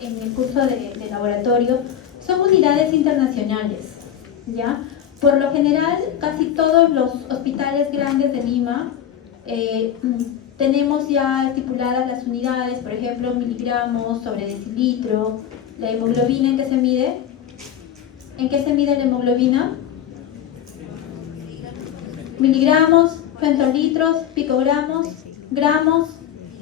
en el curso de laboratorio, son unidades internacionales, ¿ya? Por lo general, casi todos los hospitales grandes de Lima tenemos ya estipuladas las unidades, por ejemplo, miligramos sobre decilitro. La hemoglobina, ¿en qué se mide? ¿En qué se mide la hemoglobina? Miligramos, femtolitros, picogramos, gramos.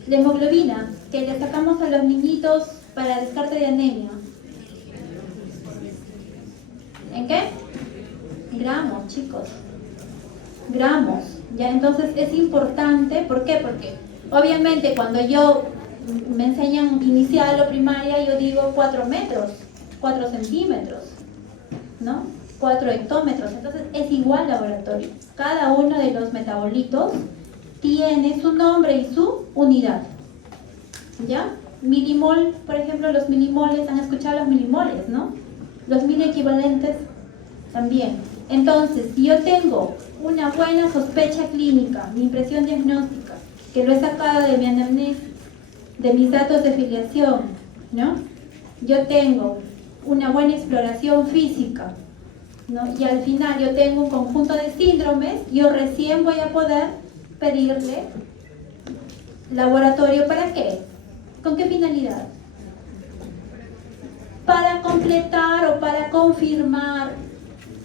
La hemoglobina, que le sacamos a los niñitos para descarte de anemia. ¿En qué? Gramos, chicos. Gramos. ¿Ya? Entonces es importante. ¿Por qué? Porque obviamente cuando me enseñan inicial o primaria, yo digo 4 metros, 4 centímetros, ¿no? 4 hectómetros. Entonces es igual laboratorio. Cada uno de los metabolitos tiene su nombre y su unidad. ¿Ya? Milimol, por ejemplo, los milimoles, han escuchado los milimoles, ¿no? Los miliequivalentes también. Entonces, si yo tengo una buena sospecha clínica, mi impresión diagnóstica, que lo he sacado de mi anamnesis, de mis datos de filiación, ¿no? Yo tengo una buena exploración física, ¿no? Y al final yo tengo un conjunto de síndromes, yo recién voy a poder pedirle laboratorio. ¿Para qué? ¿Con qué finalidad? Para completar o para confirmar,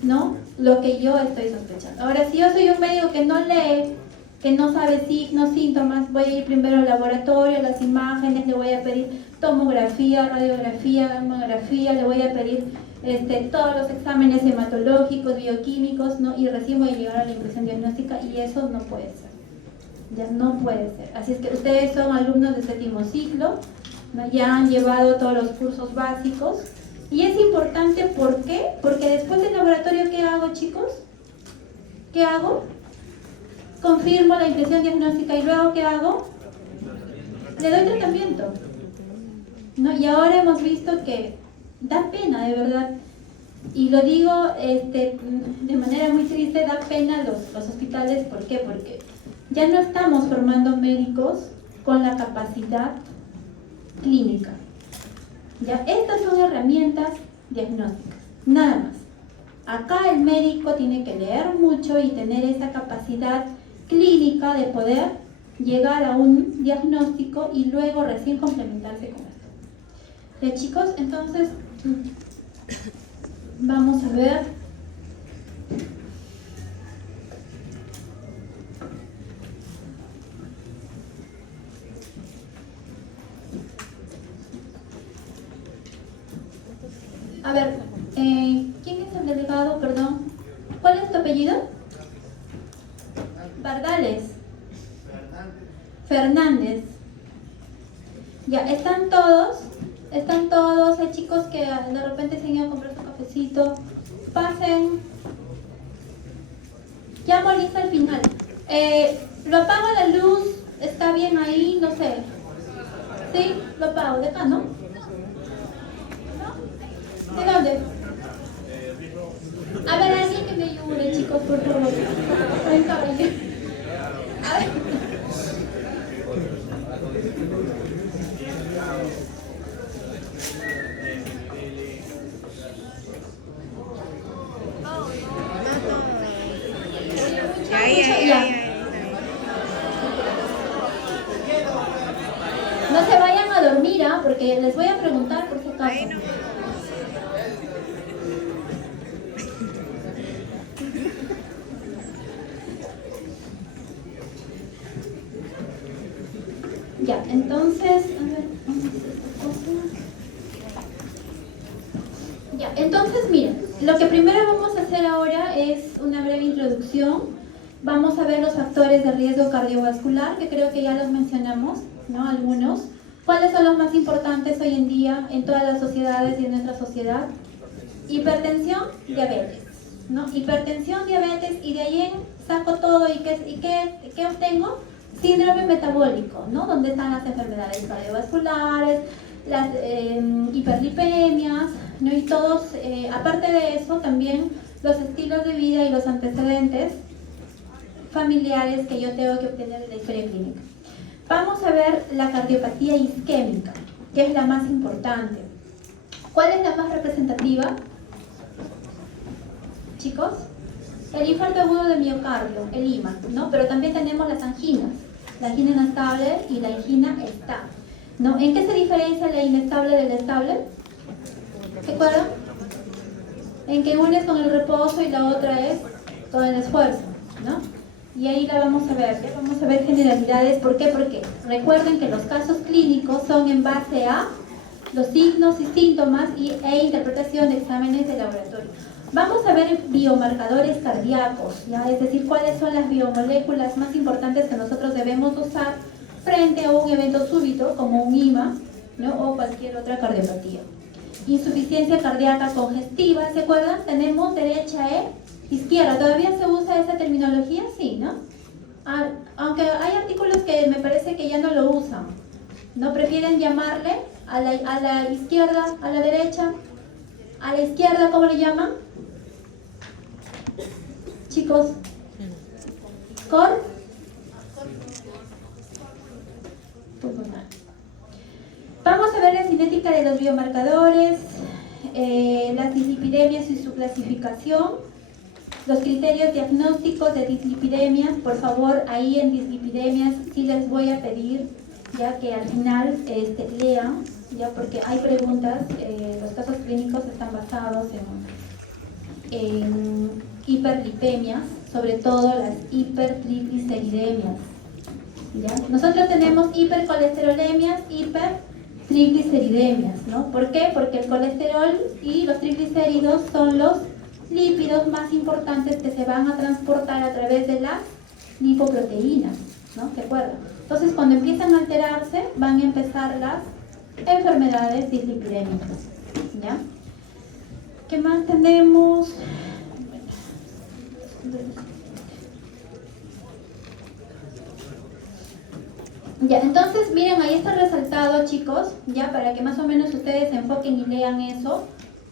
¿no?, lo que yo estoy sospechando. Ahora, si yo soy un médico que no lee, que no sabe signos, síntomas, voy a ir primero al laboratorio, a las imágenes, le voy a pedir tomografía, radiografía, mamografía, le voy a pedir todos los exámenes hematológicos, bioquímicos, ¿no? Y recién voy a llegar a la impresión diagnóstica, y eso no puede ser. Ya no puede ser. Así es que ustedes son alumnos de 7º ciclo, ¿no? Ya han llevado todos los cursos básicos. Y es importante, ¿por qué? Porque después del laboratorio, ¿qué hago, chicos? ¿Qué hago? Confirmo la impresión diagnóstica, y luego, ¿qué hago? Le doy tratamiento, ¿no? Y ahora hemos visto que da pena, de verdad, y lo digo de manera muy triste, da pena los hospitales. ¿Por qué? Porque ya no estamos formando médicos con la capacidad clínica. Ya, estas son herramientas diagnósticas, nada más. Acá el médico tiene que leer mucho y tener esa capacidad clínica de poder llegar a un diagnóstico y luego recién complementarse con esto. ¿Ya, chicos? Entonces, vamos a ver. A ver, ¿quién es el delegado? Perdón. ¿Cuál es tu apellido? Bardales. Fernández. Ya, están todos. Hay chicos que de repente se han ido a comprar su cafecito. Pasen. Llamo lista al final. Lo apago la luz. ¿Está bien ahí? No sé. ¿Sí? Lo apago. De acá, ¿no? ¿De dónde? A ver, alguien que me ayude, chicos, por favor. A ver. No se vayan a dormir, ¿ah? Porque les voy a preguntar por si acaso. Ya, entonces, a ver, vamos a hacer esta cosa. Ya, entonces miren, lo que primero vamos a hacer ahora es una breve introducción. Vamos a ver los factores de riesgo cardiovascular, que creo que ya los mencionamos, ¿no? Algunos. ¿Cuáles son los más importantes hoy en día en todas las sociedades y en nuestra sociedad? Hipertensión, diabetes, ¿no? Hipertensión, diabetes, y de ahí saco todo. ¿Y qué obtengo? Síndrome metabólico, ¿no? Donde están las enfermedades cardiovasculares, las hiperlipemias, ¿no? Y todos, aparte de eso, también los estilos de vida y los antecedentes familiares que yo tengo que obtener de la historia clínica. Vamos a ver la cardiopatía isquémica. que es la más importante. ¿Cuál es la más representativa? Chicos, el infarto agudo de miocardio, el IMA, ¿no? Pero también tenemos las anginas, la angina inestable y la angina estable, ¿no? ¿En qué se diferencia la inestable del estable? ¿Se acuerdan? En que una es con el reposo y la otra es con el esfuerzo, ¿no? Y ahí la vamos a ver, ¿ya? Vamos a ver generalidades. ¿Por qué? Porque recuerden que los casos clínicos son en base a los signos y síntomas e interpretación de exámenes de laboratorio. Vamos a ver biomarcadores cardíacos, ¿ya? Es decir, cuáles son las biomoléculas más importantes que nosotros debemos usar frente a un evento súbito como un IMA, ¿no? O cualquier otra cardiopatía. Insuficiencia cardíaca congestiva, ¿se acuerdan? Tenemos derecha e izquierda. ¿Todavía se usa esa terminología? Sí, ¿no? Aunque hay artículos que me parece que ya no lo usan, ¿no? Prefieren llamarle a la izquierda, a la derecha. A la izquierda, ¿cómo le llaman? Chicos, cor pulmonar. Vamos a ver la cinética de los biomarcadores, las dislipidemias y su clasificación, los criterios diagnósticos de dislipidemias. Por favor, ahí en dislipidemias sí les voy a pedir ya que al final lean, ya porque hay preguntas. Los casos clínicos están basados en hiperlipemias, sobre todo las hipertrigliceridemias, ¿ya? Nosotros tenemos hipercolesterolemias, hipertrigliceridemias, ¿no? ¿Por qué? Porque el colesterol y los triglicéridos son los lípidos más importantes que se van a transportar a través de las lipoproteínas, ¿no? ¿De acuerdo? Entonces, cuando empiezan a alterarse, van a empezar las enfermedades dislipidémicas, ¿ya? ¿Qué más tenemos? Ya, entonces, miren, ahí está resaltado, chicos, ya para que más o menos ustedes se enfoquen y lean eso,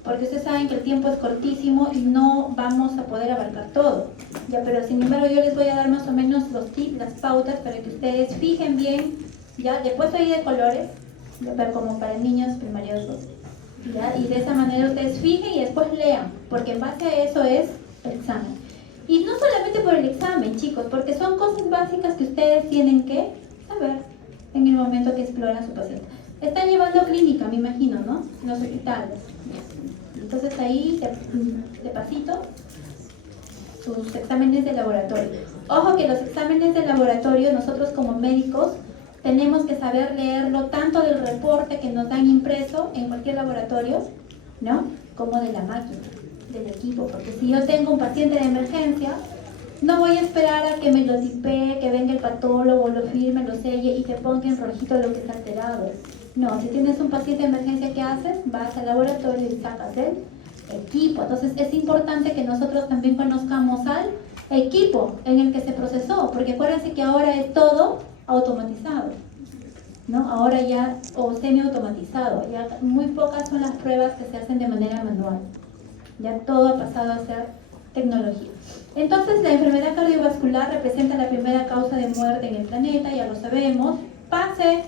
porque ustedes saben que el tiempo es cortísimo y no vamos a poder abarcar todo, ya, pero sin embargo yo les voy a dar más o menos los tips, las pautas, para que ustedes fijen bien, ya, después ahí de colores, ya, pero como para niños primarios, ya, y de esa manera ustedes fijen y después lean, porque en base a eso es el examen. Y no solamente por el examen, chicos, porque son cosas básicas que ustedes tienen que saber en el momento que exploran a su paciente. Están llevando clínica, me imagino, ¿no? En los hospitales. Entonces ahí, de pasito, sus exámenes de laboratorio. Ojo que los exámenes de laboratorio, nosotros como médicos, tenemos que saber leerlo tanto del reporte que nos dan impreso en cualquier laboratorio, ¿no? Como de la máquina, del equipo. Porque si yo tengo un paciente de emergencia, no voy a esperar a que me lo tipee, que venga el patólogo, lo firme, lo selle y te ponga en rojito lo que está alterado. No, si tienes un paciente de emergencia, ¿qué haces? Vas al laboratorio y sacas el equipo. Entonces es importante que nosotros también conozcamos al equipo en el que se procesó, porque acuérdense que ahora es todo automatizado, ¿no? Ahora ya, o semi-automatizado, ya muy pocas son las pruebas que se hacen de manera manual. Ya todo ha pasado a ser tecnología. Entonces, la enfermedad cardiovascular representa la primera causa de muerte en el planeta, ya lo sabemos. Pase.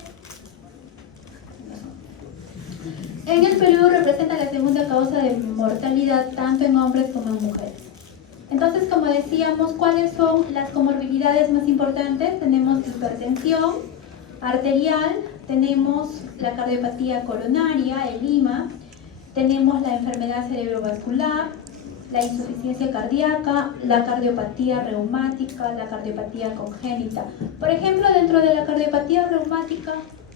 En el Perú representa la segunda causa de mortalidad tanto en hombres como en mujeres. Entonces, como decíamos, ¿cuáles son las comorbilidades más importantes? Tenemos hipertensión arterial, tenemos la cardiopatía coronaria, el IMA, tenemos la enfermedad cerebrovascular, la insuficiencia cardíaca, la cardiopatía reumática, la cardiopatía congénita. Por ejemplo, dentro de la cardiopatía reumática,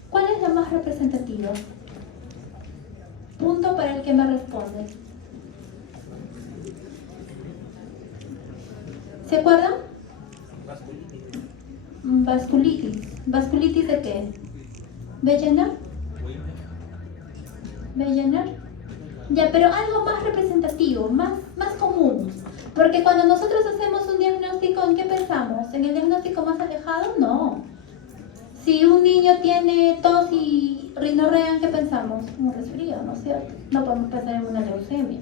¿cuál es la más representativa? Punto para el que me responde. ¿Se acuerdan? Vasculitis. ¿Vasculitis de qué? ¿Wegener? ¿Wegener? Ya, pero algo más representativo, más común. Porque cuando nosotros hacemos un diagnóstico, ¿en qué pensamos? ¿En el diagnóstico más alejado? No. Si un niño tiene tos y rinorrea, ¿en qué pensamos? Un resfrío, ¿no es cierto? No podemos pensar en una leucemia,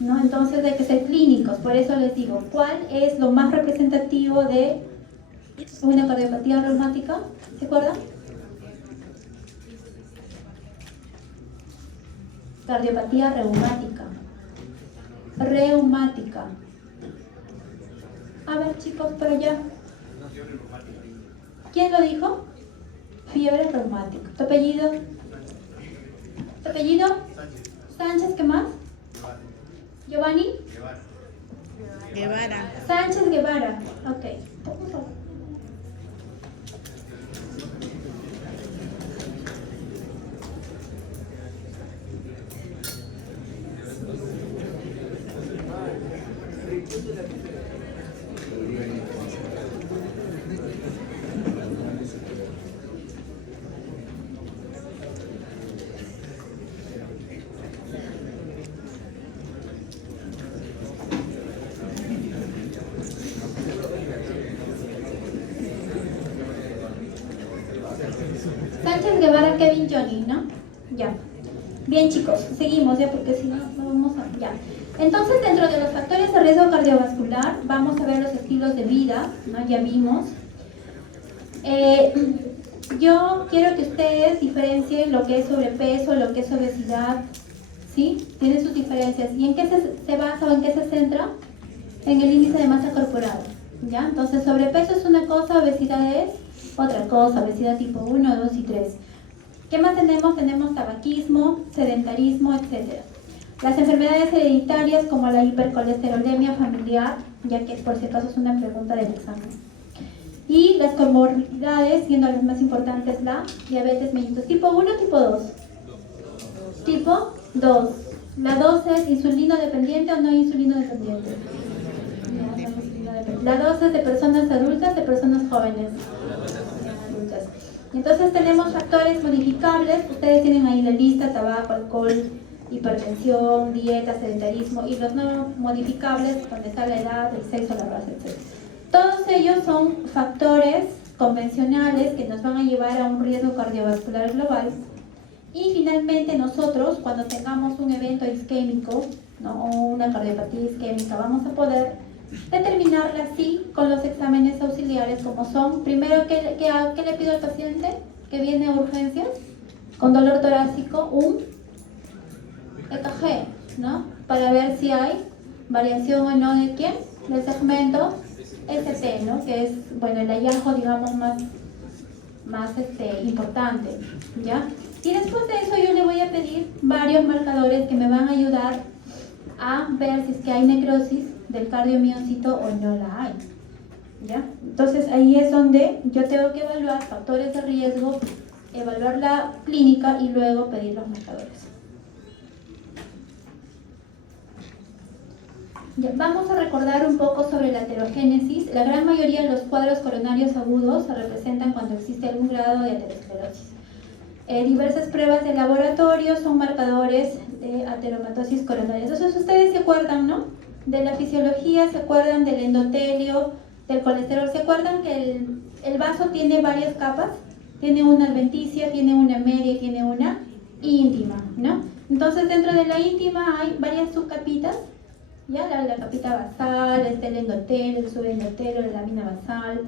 ¿no? Entonces hay que ser clínicos. Por eso les digo, ¿cuál es lo más representativo de una cardiopatía reumática? ¿Se acuerdan? Cardiopatía reumática. Reumática. A ver, chicos, por allá. ¿Quién lo dijo? Fiebre reumática. ¿Tu apellido? ¿Tu apellido? Sánchez, ¿qué más? Giovanni. Guevara. Sánchez Guevara. Ok. Sánchez Guevara, Kevin, Johnny, ¿no? Ya. Bien, chicos, seguimos ya porque si no, no vamos a... Ya. Entonces, dentro de los factores de riesgo cardiovascular, vamos a ver los estilos de vida, ¿no? Ya vimos. Yo quiero que ustedes diferencien lo que es sobrepeso, lo que es obesidad, ¿sí? Tiene sus diferencias. ¿Y en qué se basa o en qué se centra? En el índice de masa corporal, ¿ya? Entonces, sobrepeso es una cosa, obesidad es otra cosa, obesidad tipo 1, 2 y 3. ¿Qué más tenemos? Tenemos tabaquismo, sedentarismo, etc. Las enfermedades hereditarias como la hipercolesterolemia familiar, ya que por si acaso es una pregunta del examen. Y las comorbilidades, siendo las más importantes la diabetes mellitus. ¿Tipo 1 o tipo 2? Tipo 2. ¿La 2 es insulino dependiente o no insulino dependiente? La 2 es de personas adultas, de personas jóvenes. Adultas. Entonces tenemos factores modificables. Ustedes tienen ahí la lista: tabaco, alcohol, hipertensión, dieta, sedentarismo. Y los no modificables, donde está la edad, el sexo, la raza, etc. Todos ellos son factores convencionales que nos van a llevar a un riesgo cardiovascular global. Y finalmente nosotros, cuando tengamos un evento isquémico, ¿no? O una cardiopatía isquémica, vamos a poder determinarla así con los exámenes auxiliares, como son: primero, ¿qué le pido al paciente que viene a urgencias con dolor torácico? Un EKG, ¿no? Para ver si hay variación o no de ¿quién? Del segmento ST, ¿no? Que es, bueno, el hallazgo, digamos, más importante, ¿ya? Y después de eso yo le voy a pedir varios marcadores que me van a ayudar a ver si es que hay necrosis del cardiomiocito o no la hay, ¿ya? Entonces ahí es donde yo tengo que evaluar factores de riesgo, evaluar la clínica y luego pedir los marcadores. Ya, vamos a recordar un poco sobre la aterogénesis. La gran mayoría de los cuadros coronarios agudos se representan cuando existe algún grado de aterosclerosis. Diversas pruebas de laboratorio son marcadores de ateromatosis coronaria. Entonces ustedes se acuerdan, ¿no? De la fisiología, se acuerdan del endotelio, del colesterol. ¿Se acuerdan que el vaso tiene varias capas? Tiene una adventicia, tiene una media y tiene una íntima, ¿no? Entonces dentro de la íntima hay varias subcapitas. Ya la capita basal, el endotelio, el subendotelio, la lámina basal,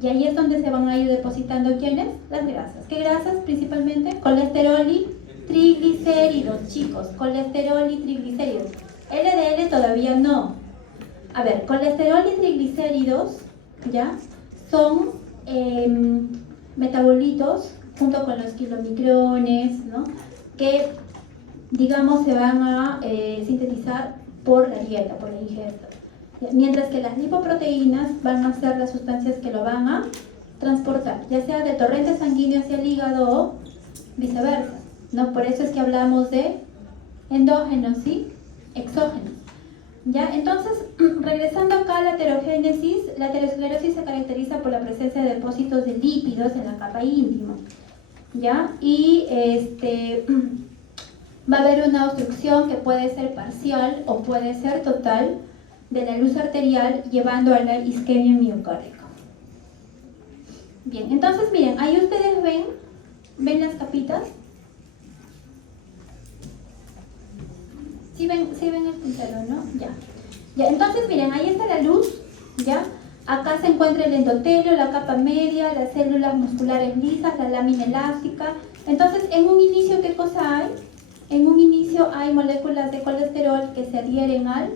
y ahí es donde se van a ir depositando ¿quiénes? Las grasas. ¿Qué grasas principalmente? Colesterol y triglicéridos, chicos, colesterol y triglicéridos. LDL todavía no. A ver, colesterol y triglicéridos, ¿ya? Son metabolitos junto con los kilomicrones, ¿no? Que, digamos, se van a sintetizar por la dieta, por la ingesta. Mientras que las lipoproteínas van a ser las sustancias que lo van a transportar, ya sea de torrente sanguíneo hacia el hígado o viceversa, ¿no? Por eso es que hablamos de endógenos y exógenos. ¿Ya? Entonces, regresando acá a la aterogénesis, la aterosclerosis se caracteriza por la presencia de depósitos de lípidos en la capa íntima, ¿ya? Y va a haber una obstrucción que puede ser parcial o puede ser total de la luz arterial, llevando a la isquemia miocárdica. Bien, entonces miren, ahí ustedes ven las capitas. ¿Sí ven el puntero, no? Ya, entonces miren, ahí está la luz, ¿ya? Acá se encuentra el endotelio, la capa media, las células musculares lisas, la lámina elástica. Entonces, en un inicio, ¿qué cosa hay? en un inicio hay moléculas de colesterol que se adhieren al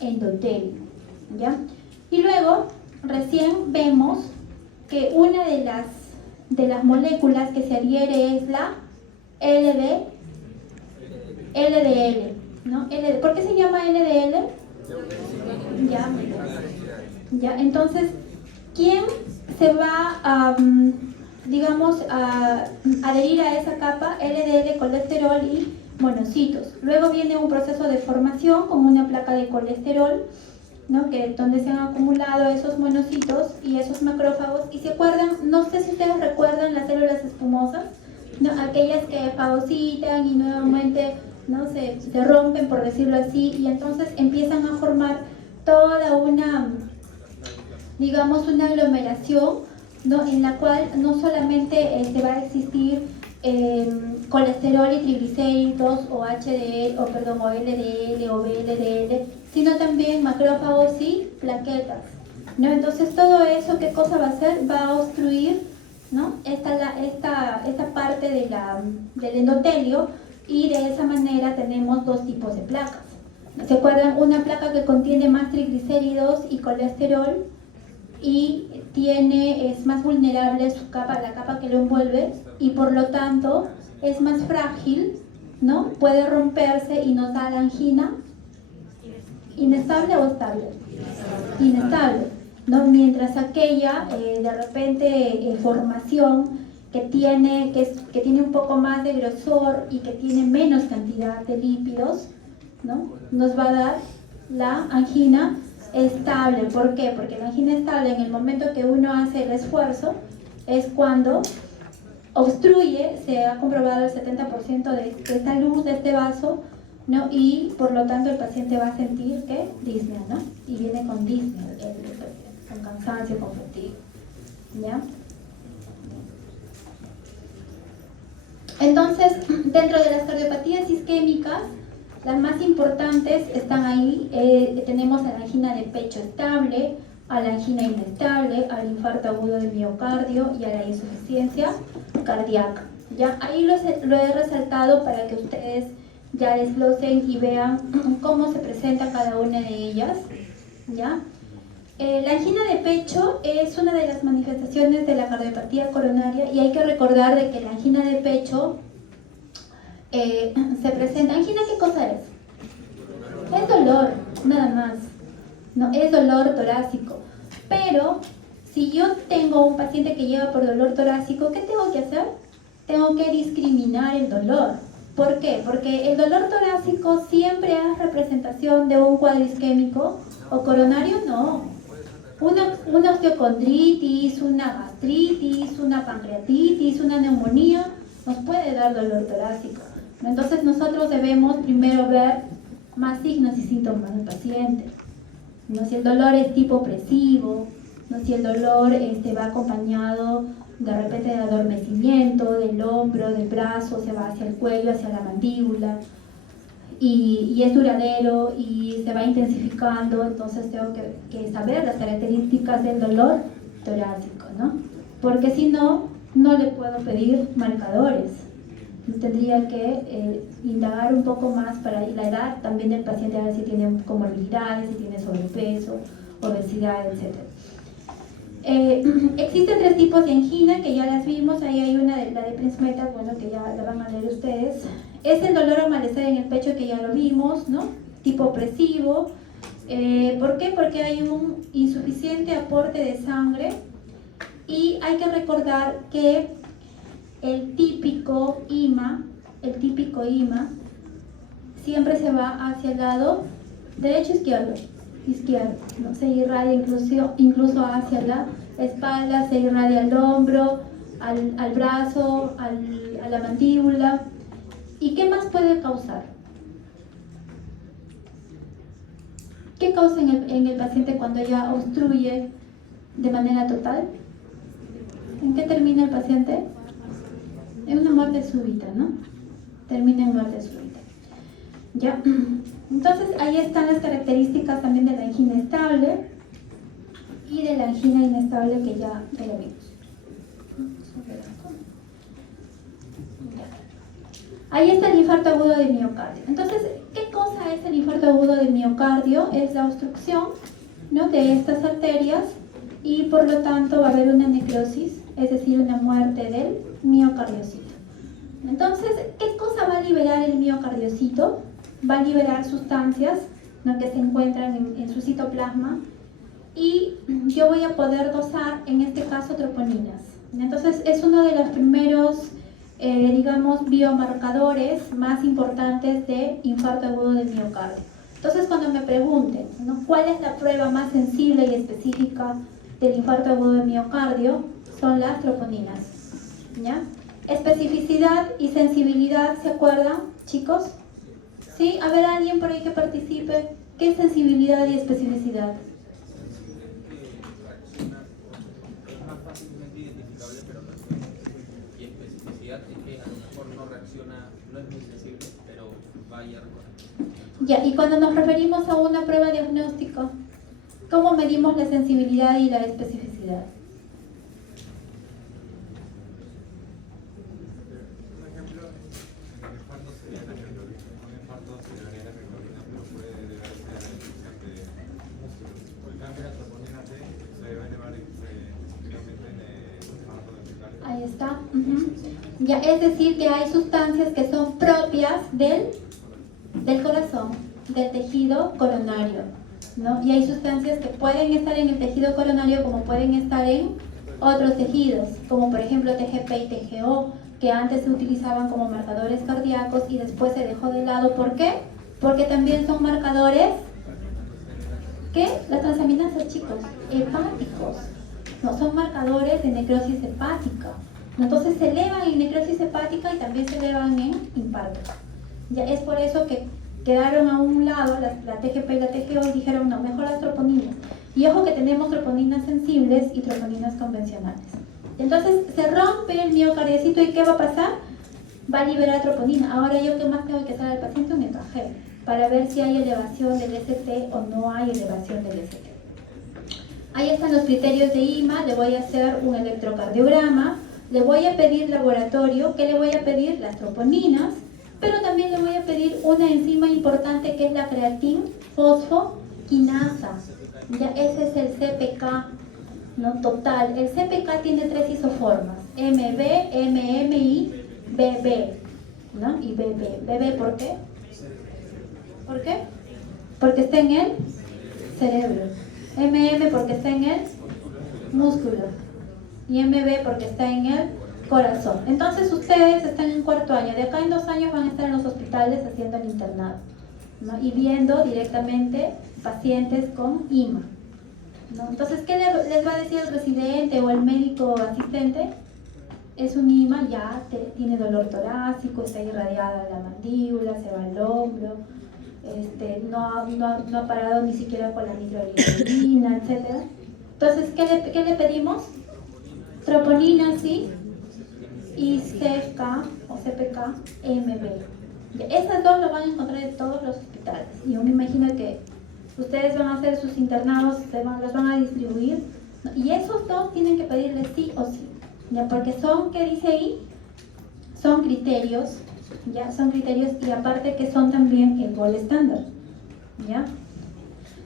endotelio, ¿ya? Y luego, recién vemos que una de las moléculas que se adhiere es la LDL, ¿no? ¿Por qué se llama LDL? Ya, entonces, ¿quién se va a, digamos, a adherir a esa capa? LDL, colesterol y monocitos. Luego viene un proceso de formación con una placa de colesterol, ¿no? Donde se han acumulado esos monocitos y esos macrófagos. Y se acuerdan, no sé si ustedes recuerdan las células espumosas, ¿no? Aquellas que fagocitan y nuevamente, ¿no? se rompen, por decirlo así, y entonces empiezan a formar toda una, digamos, una aglomeración, ¿no? En la cual no solamente va a existir colesterol y triglicéridos o HDL, o LDL o VLDL, sino también macrófagos y plaquetas, ¿no? Entonces todo eso, ¿qué cosa va a hacer? Va a obstruir, ¿no? esta parte del endotelio, y de esa manera tenemos dos tipos de placas. ¿Se acuerdan? Una placa que contiene más triglicéridos y colesterol y es más vulnerable su capa, la capa que lo envuelve, y por lo tanto es más frágil, ¿no? Puede romperse y nos da la angina. ¿Inestable o estable? Inestable, ¿no? Mientras aquella, de repente, formación que tiene un poco más de grosor y que tiene menos cantidad de lípidos, ¿no? Nos va a dar la angina estable. ¿Por qué? Porque la angina estable, en el momento que uno hace el esfuerzo, es cuando obstruye, se ha comprobado el 70% de esta luz de este vaso, ¿no? Y por lo tanto el paciente va a sentir que disnea, ¿no? Y viene con disnea, con cansancio, con fatiga, ¿ya? Entonces, dentro de las cardiopatías isquémicas, las más importantes están ahí. Tenemos a la angina de pecho estable, a la angina inestable, al infarto agudo de miocardio y a la insuficiencia cardíaca. ¿Ya? Ahí lo he resaltado para que ustedes ya desglosen y vean cómo se presenta cada una de ellas, ¿ya? La angina de pecho es una de las manifestaciones de la cardiopatía coronaria, y hay que recordar de que la angina de pecho se presenta. ¿Angina qué cosa es? Es dolor, nada más, no es dolor torácico. Pero si yo tengo un paciente que llega por dolor torácico, ¿qué tengo que hacer? Tengo que discriminar el dolor. ¿Por qué? Porque el dolor torácico siempre es representación de un cuadro isquémico, o coronario no. Una osteocondritis, una gastritis, una pancreatitis, una neumonía nos puede dar dolor torácico. Entonces nosotros debemos primero ver más signos y síntomas del paciente, ¿no? Si el dolor es tipo opresivo, ¿no? Si el dolor va acompañado de repente de adormecimiento del hombro, del brazo, se va hacia el cuello, hacia la mandíbula, y es duradero y se va intensificando, entonces tengo que saber las características del dolor torácico, ¿no? Porque si no, no le puedo pedir marcadores. Tendría que indagar un poco más para la edad también del paciente, a ver si tiene comorbilidades, si tiene sobrepeso, obesidad, etc. Existen tres tipos de angina que ya las vimos. Ahí hay una, la de Prince Metal, bueno, que ya la van a leer ustedes. Es el dolor o malestar en el pecho, que ya lo vimos, ¿no? Tipo opresivo. ¿Por qué? Porque hay un insuficiente aporte de sangre, y hay que recordar que el típico IMA siempre se va hacia el lado derecho o izquierdo, ¿no? Se irradia incluso hacia la espalda, se irradia al hombro, al brazo, a la mandíbula. ¿Y qué más puede causar? ¿Qué causa en el paciente cuando ya obstruye de manera total? ¿En qué termina el paciente? En una muerte súbita, ¿no? Termina en muerte súbita. ¿Ya? Entonces, ahí están las características también de la angina estable y de la angina inestable, que ya lo vimos. Ahí está el infarto agudo de miocardio. Entonces, ¿qué cosa es el infarto agudo de miocardio? Es la obstrucción, ¿no?, de estas arterias y por lo tanto va a haber una necrosis, es decir, una muerte del miocardiocito. Entonces, ¿qué cosa va a liberar el miocardiocito? Va a liberar sustancias, ¿no?, que se encuentran en su citoplasma, y yo voy a poder dosar, en este caso, troponinas. Entonces, es uno de los primeros, digamos, biomarcadores más importantes de infarto agudo de miocardio. Entonces, cuando me pregunten, ¿no?, ¿cuál es la prueba más sensible y específica del infarto agudo de miocardio? Son las troponinas, ¿ya? Especificidad y sensibilidad, ¿se acuerdan, chicos? ¿Sí? A ver, alguien por ahí que participe. ¿Qué es sensibilidad y especificidad? Es más fácilmente identificable, pero no es muy sensible. Y especificidad es que a lo mejor no reacciona, no es muy sensible, pero va a ir con... Ya, y cuando nos referimos a una prueba diagnóstica, ¿cómo medimos la sensibilidad y la especificidad? Ahí está. Ya, es decir, que hay sustancias que son propias del corazón, del tejido coronario, ¿no? Y hay sustancias que pueden estar en el tejido coronario como pueden estar en otros tejidos, como por ejemplo TGP y TGO, que antes se utilizaban como marcadores cardíacos y después se dejó de lado. ¿Por qué? Porque también son marcadores, ¿qué? Las transaminasas, chicos, hepáticos. No, son marcadores de necrosis hepática. Entonces se elevan en necrosis hepática y también se elevan en infarto. Ya es por eso que quedaron a un lado la TGP y la TGO y dijeron, no, mejor las troponinas. Y ojo que tenemos troponinas sensibles y troponinas convencionales. Entonces se rompe el miocardiocito y ¿qué va a pasar? Va a liberar troponina. Ahora yo, ¿qué más tengo que hacer al paciente? Un EKG para ver si hay elevación del ST o no hay elevación del ST. Ahí están los criterios de IMA. Le voy a hacer un electrocardiograma, le voy a pedir laboratorio. ¿Qué le voy a pedir? Las troponinas, pero también le voy a pedir una enzima importante que es la creatin fosfoquinasa. Ya, ese es el CPK, ¿no?, total. El CPK tiene 3 isoformas: MB, MMI, BB, ¿no? Y BB. ¿BB por qué? ¿Por qué? Porque está en el cerebro. MM porque está en el músculo. Y MB porque está en el corazón. Entonces ustedes están en cuarto año. De acá en 2 años van a estar en los hospitales haciendo el internado, ¿no?, y viendo directamente pacientes con IMA, ¿no? Entonces, ¿qué les va a decir el residente o el médico asistente? Es un IMA, ya tiene dolor torácico, está irradiada la mandíbula, se va al hombro, no ha parado ni siquiera con la nitroglicerina, etc. Entonces, ¿qué le pedimos? Troponina, ¿sí? Y CK o CPK MB. Esas dos lo van a encontrar en todos los hospitales. Y yo me imagino que ustedes van a hacer sus internados, los van a distribuir, ¿no? Y esos dos tienen que pedirles sí o sí, ¿ya? Porque son, ¿qué dice ahí? Son criterios, ¿ya? Son criterios, y aparte que son también el gold estándar, ¿ya?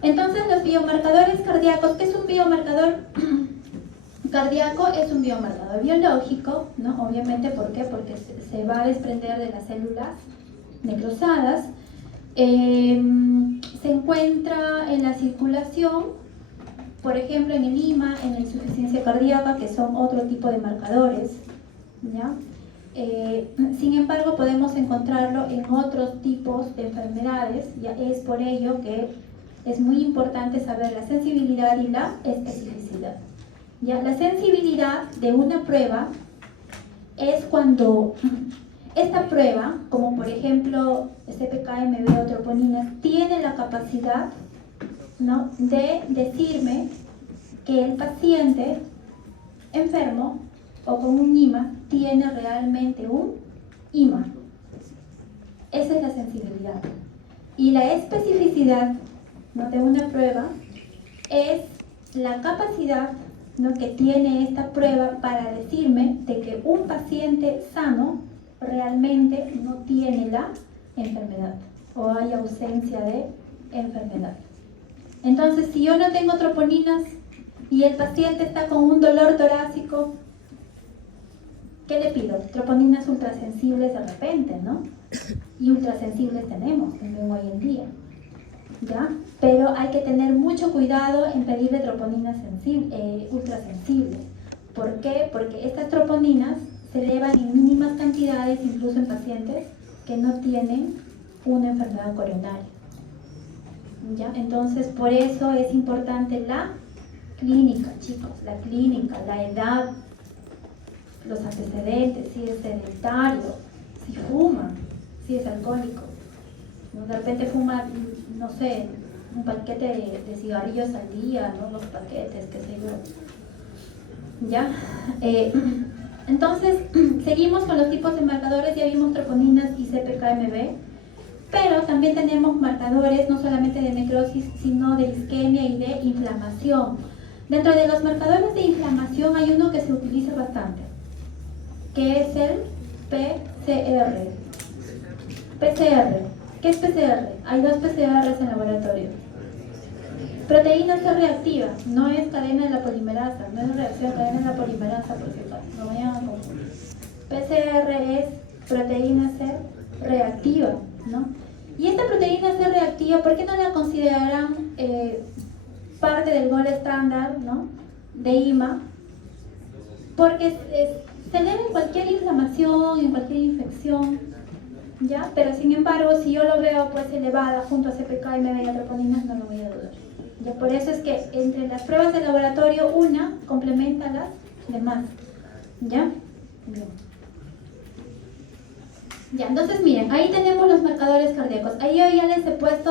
Entonces, los biomarcadores cardíacos. ¿Qué es un biomarcador cardíaco? Es un biomarcador biológico, ¿no? Obviamente, ¿por qué? Porque se va a desprender de las células necrosadas. Se encuentra en la circulación, por ejemplo, en el IMA, en la insuficiencia cardíaca, que son otro tipo de marcadores, ¿ya? Sin embargo, podemos encontrarlo en otros tipos de enfermedades. Ya es por ello que es muy importante saber la sensibilidad y la especificidad. Ya, la sensibilidad de una prueba es cuando esta prueba, como por ejemplo CPK-MB o troponinas, tiene la capacidad, ¿no?, de decirme que el paciente enfermo o con un IMA tiene realmente un IMA. Esa es la sensibilidad. Y la especificidad, ¿no?, de una prueba es la capacidad, ¿no?, que tiene esta prueba para decirme de que un paciente sano realmente no tiene la enfermedad o hay ausencia de enfermedad. Entonces, si yo no tengo troponinas y el paciente está con un dolor torácico, ¿qué le pido? Troponinas ultrasensibles de repente, ¿no? Y ultrasensibles tenemos también hoy en día, ¿ya? Pero hay que tener mucho cuidado en pedirle troponinas ultrasensibles. ¿Por qué? Porque estas troponinas se elevan en mínimas cantidades, incluso en pacientes que no tienen una enfermedad coronaria, ¿ya? Entonces, por eso es importante la clínica, chicos, la clínica, la edad, los antecedentes, si es sedentario, si fuma, si es alcohólico, ¿no? De repente fuma, no sé, un paquete de cigarrillos al día, ¿no? 2 paquetes, qué sé yo, ¿ya? Entonces, seguimos con los tipos de marcadores, ya vimos troponinas y CPK-MB, pero también tenemos marcadores no solamente de necrosis, sino de isquemia y de inflamación. Dentro de los marcadores de inflamación hay uno que se utiliza bastante, que es el PCR. PCR. ¿Qué es PCR? Hay 2 PCRs en laboratorio. Proteína C reactiva, no es cadena de la polimerasa, no es reacción cadena de la polimerasa, por si acaso, no vayan a confundir. PCR es proteína C reactiva, ¿no? Y esta proteína C reactiva, ¿por qué no la considerarán parte del gol estándar, ¿no? De IMA? Porque se eleva en cualquier inflamación, en cualquier infección, ¿ya? Pero sin embargo, si yo lo veo pues elevada junto a CPK y MB y a troponinas, no lo voy a dudar. ¿Ya? Por eso es que entre las pruebas de laboratorio, una complementa a las demás, ¿ya? Bien. Ya, entonces miren, ahí tenemos los marcadores cardíacos. Ahí yo ya les he puesto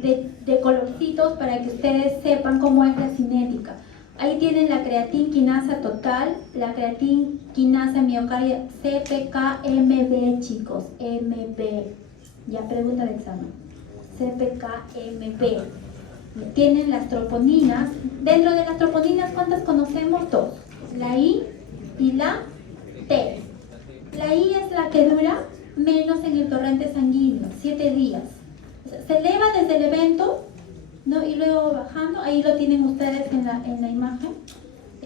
de colorcitos para que ustedes sepan cómo es la cinética. Ahí tienen la creatinquinasa total, la creatinquinasa miocardia, CPK-MB, chicos, MB. Ya pregunta de examen. CPK-MB. Tienen las troponinas. Dentro de las troponinas, ¿cuántas conocemos? 2. La I y la T. La I es la que dura menos en el torrente sanguíneo, 7 días. O sea, se eleva desde el evento, ¿no? Y luego va bajando, ahí lo tienen ustedes en la imagen,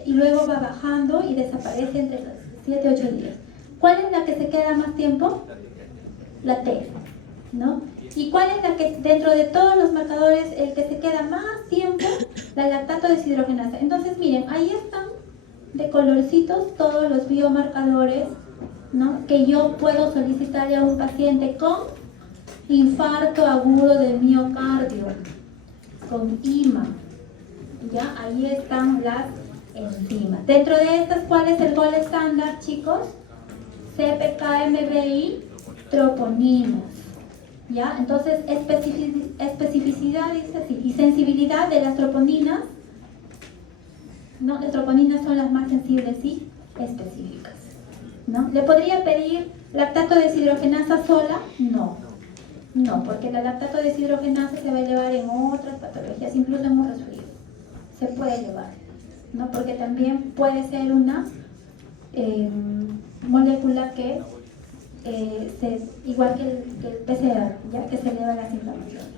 y luego va bajando y desaparece entre los 7 y 8 días. ¿Cuál es la que se queda más tiempo? La T, ¿no? ¿Y cuál es la que dentro de todos los marcadores, el que se queda más tiempo? La lactato deshidrogenasa. Entonces miren, ahí están de colorcitos todos los biomarcadores, ¿no? Que yo puedo solicitarle a un paciente con infarto agudo de miocardio, con IMA, ¿ya? Ahí están las enzimas. Dentro de estas, ¿cuál es el gol estándar, chicos? CPK-MB, troponinas, ¿ya? Entonces, especificidad dice así, y sensibilidad de las troponinas, ¿no? Las troponinas son las más sensibles y específicas, ¿no? ¿Le podría pedir lactato deshidrogenasa sola? No. No, porque la lactato deshidrogenasa se va a elevar en otras patologías, incluso en un resfrío. Se puede elevar, ¿no? Porque también puede ser una molécula que, igual que el PCR, ya que se eleva las inflamaciones.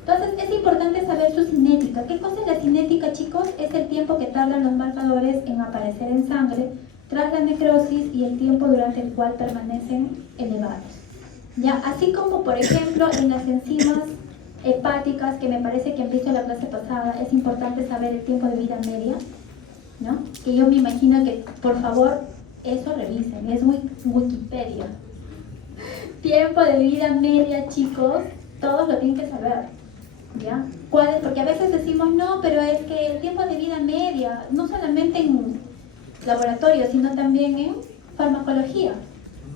Entonces, es importante saber su cinética. ¿Qué cosa es la cinética, chicos? Es el tiempo que tardan los marcadores en aparecer en sangre tras la necrosis y el tiempo durante el cual permanecen elevados. Ya, así como por ejemplo en las enzimas hepáticas, que me parece que han visto la clase pasada, es importante saber el tiempo de vida media, ¿no? Que yo me imagino que, por favor, eso revisen, es Wikipedia. Tiempo de vida media, chicos, todos lo tienen que saber, ¿ya? ¿Cuál es? Porque a veces decimos, no, pero es que el tiempo de vida media, no solamente en laboratorio, sino también en farmacología,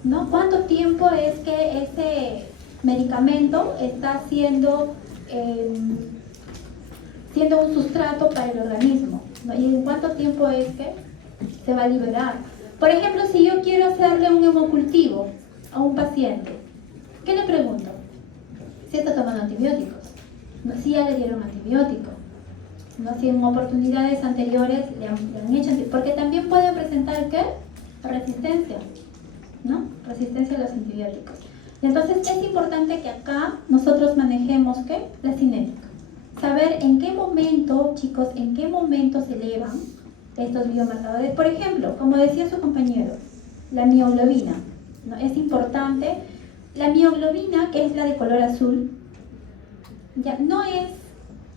¿no? ¿Cuánto tiempo es que ese medicamento está siendo un sustrato para el organismo, ¿no? ¿Y en cuánto tiempo es que se va a liberar? Por ejemplo, si yo quiero hacerle un hemocultivo a un paciente, ¿qué le pregunto? Si está tomando antibióticos, ¿no? Si ya le dieron antibióticos, ¿no? Si en oportunidades anteriores le han hecho antibióticos, porque también puede presentar, ¿qué? Resistencia, ¿no? resistencia a los antibióticos. Y entonces es importante que acá nosotros manejemos ¿qué? La cinética. Saber en qué momento, chicos, en qué momento se elevan estos biomarcadores. Por ejemplo, como decía su compañero, la mioglobina, ¿no? Es importante. La mioglobina, que es la de color azul, ya no es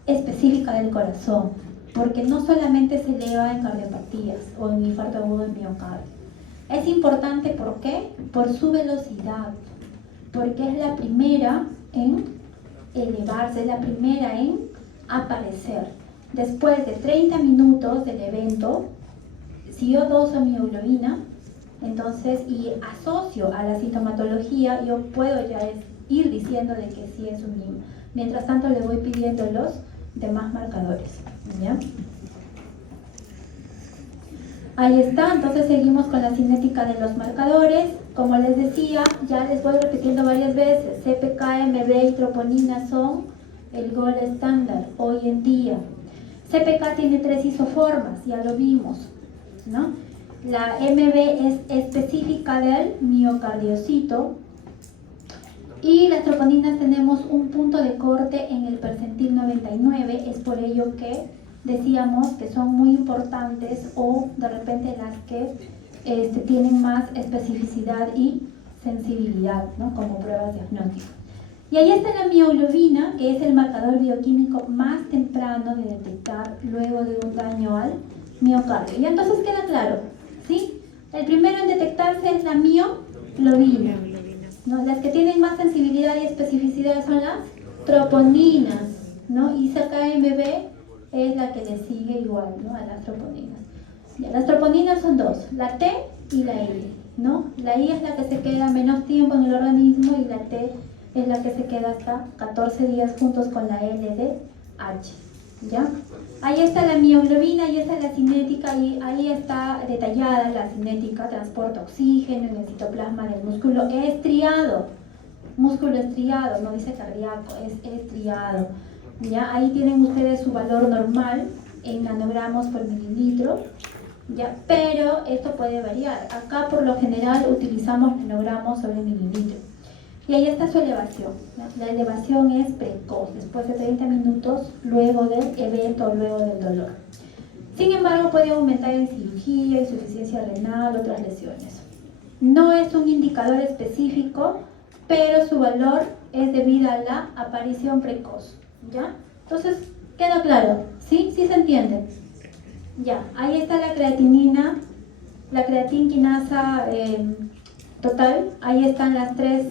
específica del corazón, porque no solamente se eleva en cardiopatías o en infarto agudo del miocardio. Es importante, ¿por qué? Por su velocidad, porque es la primera en elevarse, es la primera en aparecer. Después de 30 minutos del evento, si yo doso mioglobina, entonces, y asocio a la sintomatología, yo puedo ya ir diciendo de que sí es un NIM. Mientras tanto, le voy pidiendo los demás marcadores, ¿ya? Ahí está, entonces seguimos con la cinética de los marcadores. Como les decía, ya les voy repitiendo varias veces, CPK, MB y troponina son el gol estándar hoy en día. CPK tiene 3 isoformas, ya lo vimos, ¿no? La MB es específica del miocardiocito y las troponinas tenemos un punto de corte en el percentil 99, es por ello que decíamos que son muy importantes o de repente las que tienen más especificidad y sensibilidad, ¿no? Como pruebas diagnósticas. Y ahí está la mioglobina, que es el marcador bioquímico más temprano de detectar luego de un daño al miocardio. Y entonces queda claro, ¿sí? El primero en detectarse es la mioglobina, ¿no? Las que tienen más sensibilidad y especificidad son las troponinas, ¿no? Y CKMB es la que le sigue igual, ¿no? A las troponinas. Ya, las troponinas son 2, la T y la I, ¿no? La I es la que se queda menos tiempo en el organismo y la T es la que se queda hasta 14 días juntos con la LDH, ¿ya? Ahí está la mioglobina, ahí está la cinética, y ahí está detallada la cinética, transporta oxígeno en el citoplasma del músculo estriado, músculo estriado, no dice cardíaco, es estriado, ¿ya? Ahí tienen ustedes su valor normal en nanogramos por mililitro, ¿ya? Pero esto puede variar, acá por lo general utilizamos nanogramos sobre mililitro. Y ahí está su elevación. La elevación es precoz, después de 30 minutos, luego del evento o luego del dolor. Sin embargo, puede aumentar en cirugía, insuficiencia renal, otras lesiones. No es un indicador específico, pero su valor es debido a la aparición precoz, ¿ya? Entonces, ¿queda claro? ¿Sí? ¿Sí se entiende? Ya, ahí está la creatinina, la creatinquinasa total, ahí están las 3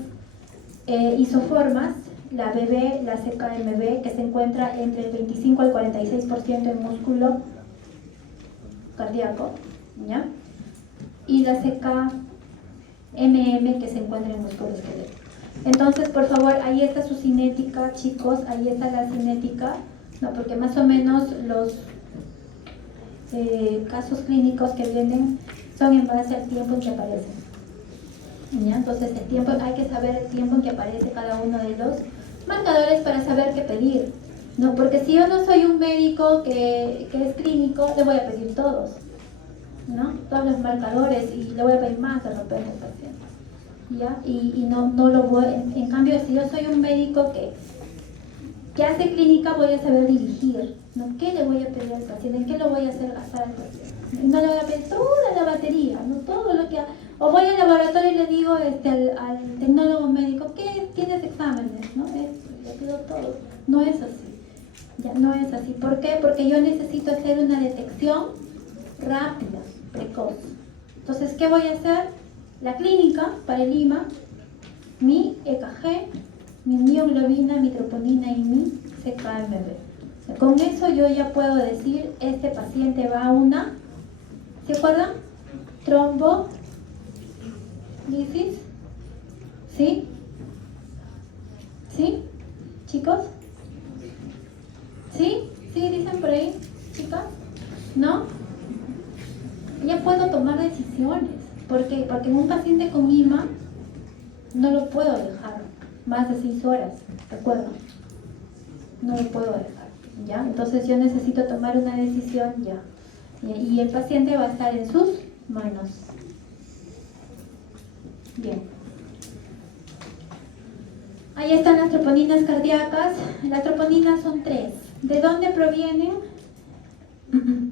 isoformas, la BB, la CKMB, que se encuentra entre el 25 al 46% en músculo cardíaco, ¿ya? Y la CKMM, que se encuentra en músculo esquelético. Entonces, por favor, ahí está su cinética, chicos, ahí está la cinética, ¿no? Porque más o menos los casos clínicos que vienen son en base al tiempo en que aparecen. ¿Ya? Entonces el tiempo, hay que saber el tiempo en que aparece cada uno de los marcadores para saber qué pedir, ¿no? Porque si yo no soy un médico que es clínico, le voy a pedir todos, ¿no? Todos los marcadores y le voy a pedir más de repente al paciente, ¿ya? Y no lo voy, en cambio si yo soy un médico que hace clínica, voy a saber dirigir, ¿no? ¿Qué le voy a pedir al paciente? ¿En qué lo voy a hacer gastar al paciente? Y no le voy a pedir toda la batería, ¿no? Todo lo que... O voy al laboratorio y le digo al tecnólogo médico, ¿qué tienes exámenes? ¿No? Le pido todo. No es así. Ya, no es así. ¿Por qué? Porque yo necesito hacer una detección rápida, precoz. Entonces, ¿qué voy a hacer? La clínica para el IMA, mi EKG, mi mioglobina, mi troponina y mi CKMB. Con eso yo ya puedo decir, este paciente va a una, ¿se acuerdan? Trombolisis, ¿sí? ¿Sí? ¿Chicos? ¿Sí? ¿Sí? ¿Dicen por ahí, chicas? ¿No? Ya puedo tomar decisiones. ¿Por qué? Porque en un paciente con IMA no lo puedo dejar más de 6 horas, ¿de acuerdo? No lo puedo dejar, ¿ya? Entonces yo necesito tomar una decisión ya. Y el paciente va a estar en sus manos. Bien. Ahí están las troponinas cardíacas. Las troponinas son 3. ¿De dónde provienen?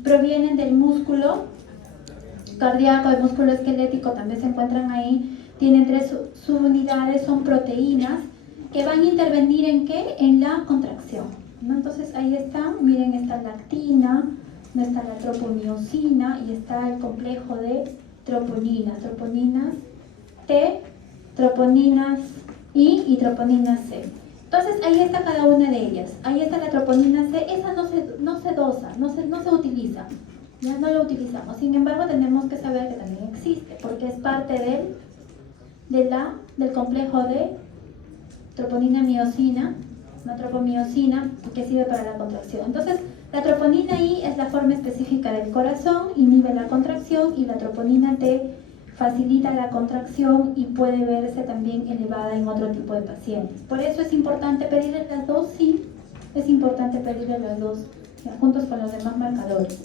Provienen del músculo cardíaco, el músculo esquelético también se encuentran ahí. Tienen 3 subunidades, son proteínas que van a intervenir ¿en qué? En la contracción, ¿no? Entonces ahí están, miren, está la actina, está la tropomiosina y está el complejo de troponinas T, troponinas I y troponinas C. Entonces ahí está cada una de ellas. Ahí está la troponina C, esa no se dosa, no se utiliza, ya no la utilizamos. Sin embargo, tenemos que saber que también existe, porque es parte del complejo de troponina miosina, una tropomiosina que sirve para la contracción. Entonces, la troponina I es la forma específica del corazón, inhibe la contracción, y la troponina T facilita la contracción y puede verse también elevada en otro tipo de pacientes. Por eso es importante pedirles las dos, sí, es importante pedirles las dos, ya, juntos con los demás marcadores.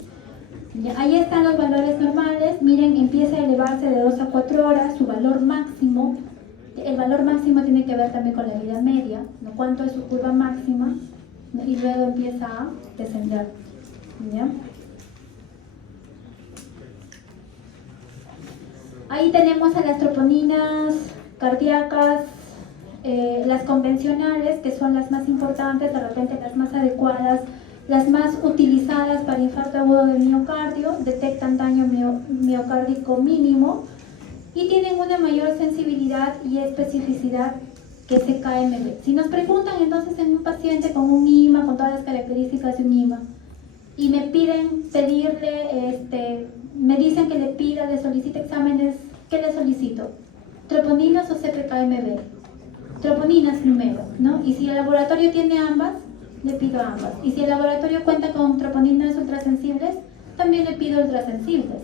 Ya, ahí están los valores normales, miren, empieza a elevarse de 2 a 4 horas, su valor máximo. El valor máximo tiene que ver también con la vida media, ¿no? Cuánto es su curva máxima, ¿no? Y luego empieza a descender, ¿ya? Ahí tenemos a las troponinas cardíacas, las convencionales, que son las más importantes, de repente las más adecuadas, las más utilizadas para infarto agudo de miocardio, detectan daño miocárdico mínimo y tienen una mayor sensibilidad y especificidad que CKMB. Si nos preguntan entonces en un paciente con un IMA, con todas las características de un IMA, y me piden pedirle, me dicen que le pida, le solicite exámenes, ¿qué le solicito? ¿Troponinas o CPKMB? Troponinas primero, ¿no? Y si el laboratorio tiene ambas, le pido ambas. Y si el laboratorio cuenta con troponinas ultrasensibles, también le pido ultrasensibles.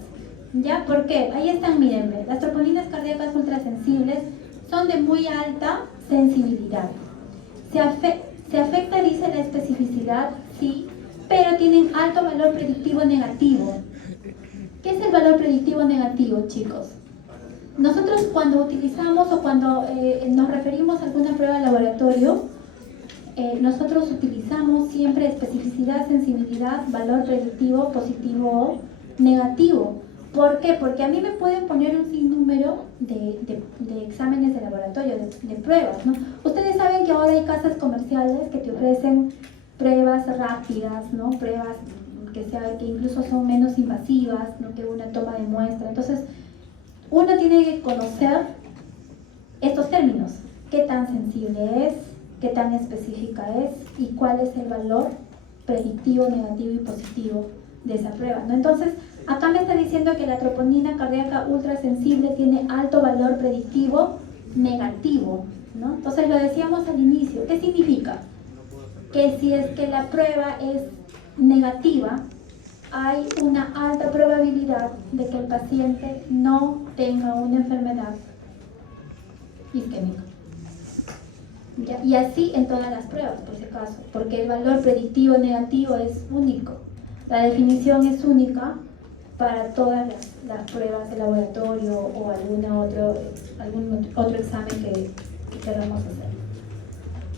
¿Ya? ¿Por qué? Ahí están, mírenme. Las troponinas cardíacas ultrasensibles son de muy alta sensibilidad. Se afecta, dice, la especificidad, sí, pero tienen alto valor predictivo negativo. ¿Qué es el valor predictivo negativo, chicos? Nosotros cuando utilizamos o cuando nos referimos a alguna prueba de laboratorio, nosotros utilizamos siempre especificidad, sensibilidad, valor predictivo, positivo o negativo. ¿Por qué? Porque a mí me pueden poner un sinnúmero de exámenes de laboratorio, de pruebas, ¿no? Ustedes saben que ahora hay casas comerciales que te ofrecen pruebas rápidas, ¿no? Pruebas que incluso son menos invasivas, ¿no? Que una toma de muestra. Entonces, uno tiene que conocer estos términos. ¿Qué tan sensible es? ¿Qué tan específica es? ¿Y cuál es el valor predictivo, negativo y positivo de esa prueba, ¿no? Entonces, acá me está diciendo que la troponina cardíaca ultrasensible tiene alto valor predictivo negativo, ¿no? Entonces, lo decíamos al inicio. ¿Qué significa? Que si es que la prueba es negativa, hay una alta probabilidad de que el paciente no tenga una enfermedad isquémica. ¿Ya? Y así en todas las pruebas, por si acaso, porque el valor predictivo negativo es único. La definición es única para todas las pruebas de laboratorio o algún otro examen que queramos hacer.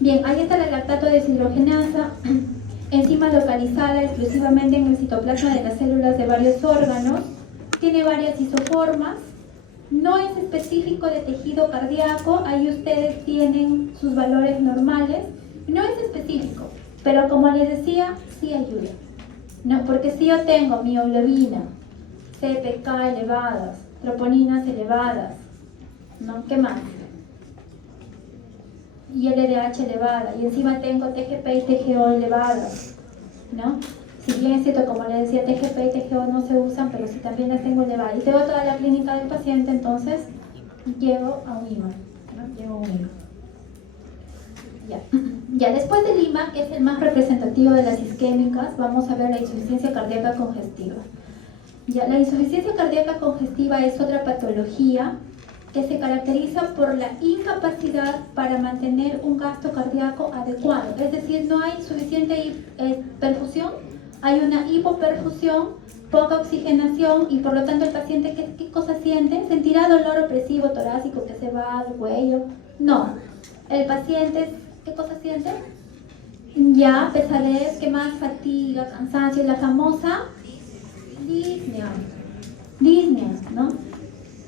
Bien, ahí está la lactato deshidrogenasa, enzima localizada exclusivamente en el citoplasma de las células de varios órganos, tiene varias isoformas, no es específico de tejido cardíaco, ahí ustedes tienen sus valores normales, no es específico, pero como les decía, sí ayuda, ¿no? Porque si yo tengo mioglobina, CPK elevadas, troponinas elevadas, ¿no? ¿Qué más? Y LDH elevada, y encima tengo TGP y TGO elevadas, ¿no? Si bien es cierto, como les decía, TGP y TGO no se usan, pero si también las tengo elevadas y tengo toda la clínica del paciente, entonces llego a un IMA, ¿no? Llego a un IMA. Ya, después del IMA, que es el más representativo de las isquémicas, vamos a ver la insuficiencia cardíaca congestiva. Ya, la insuficiencia cardíaca congestiva es otra patología que se caracteriza por la incapacidad para mantener un gasto cardíaco adecuado, es decir, no hay suficiente perfusión, hay una hipoperfusión, poca oxigenación y por lo tanto el paciente, ¿qué cosa siente? ¿Sentirá dolor opresivo torácico que se va al cuello? No, El paciente, ¿qué cosa siente? Ya, pesadez, ¿qué más? Fatiga, cansancio, la famosa disnea. Disnea, ¿no?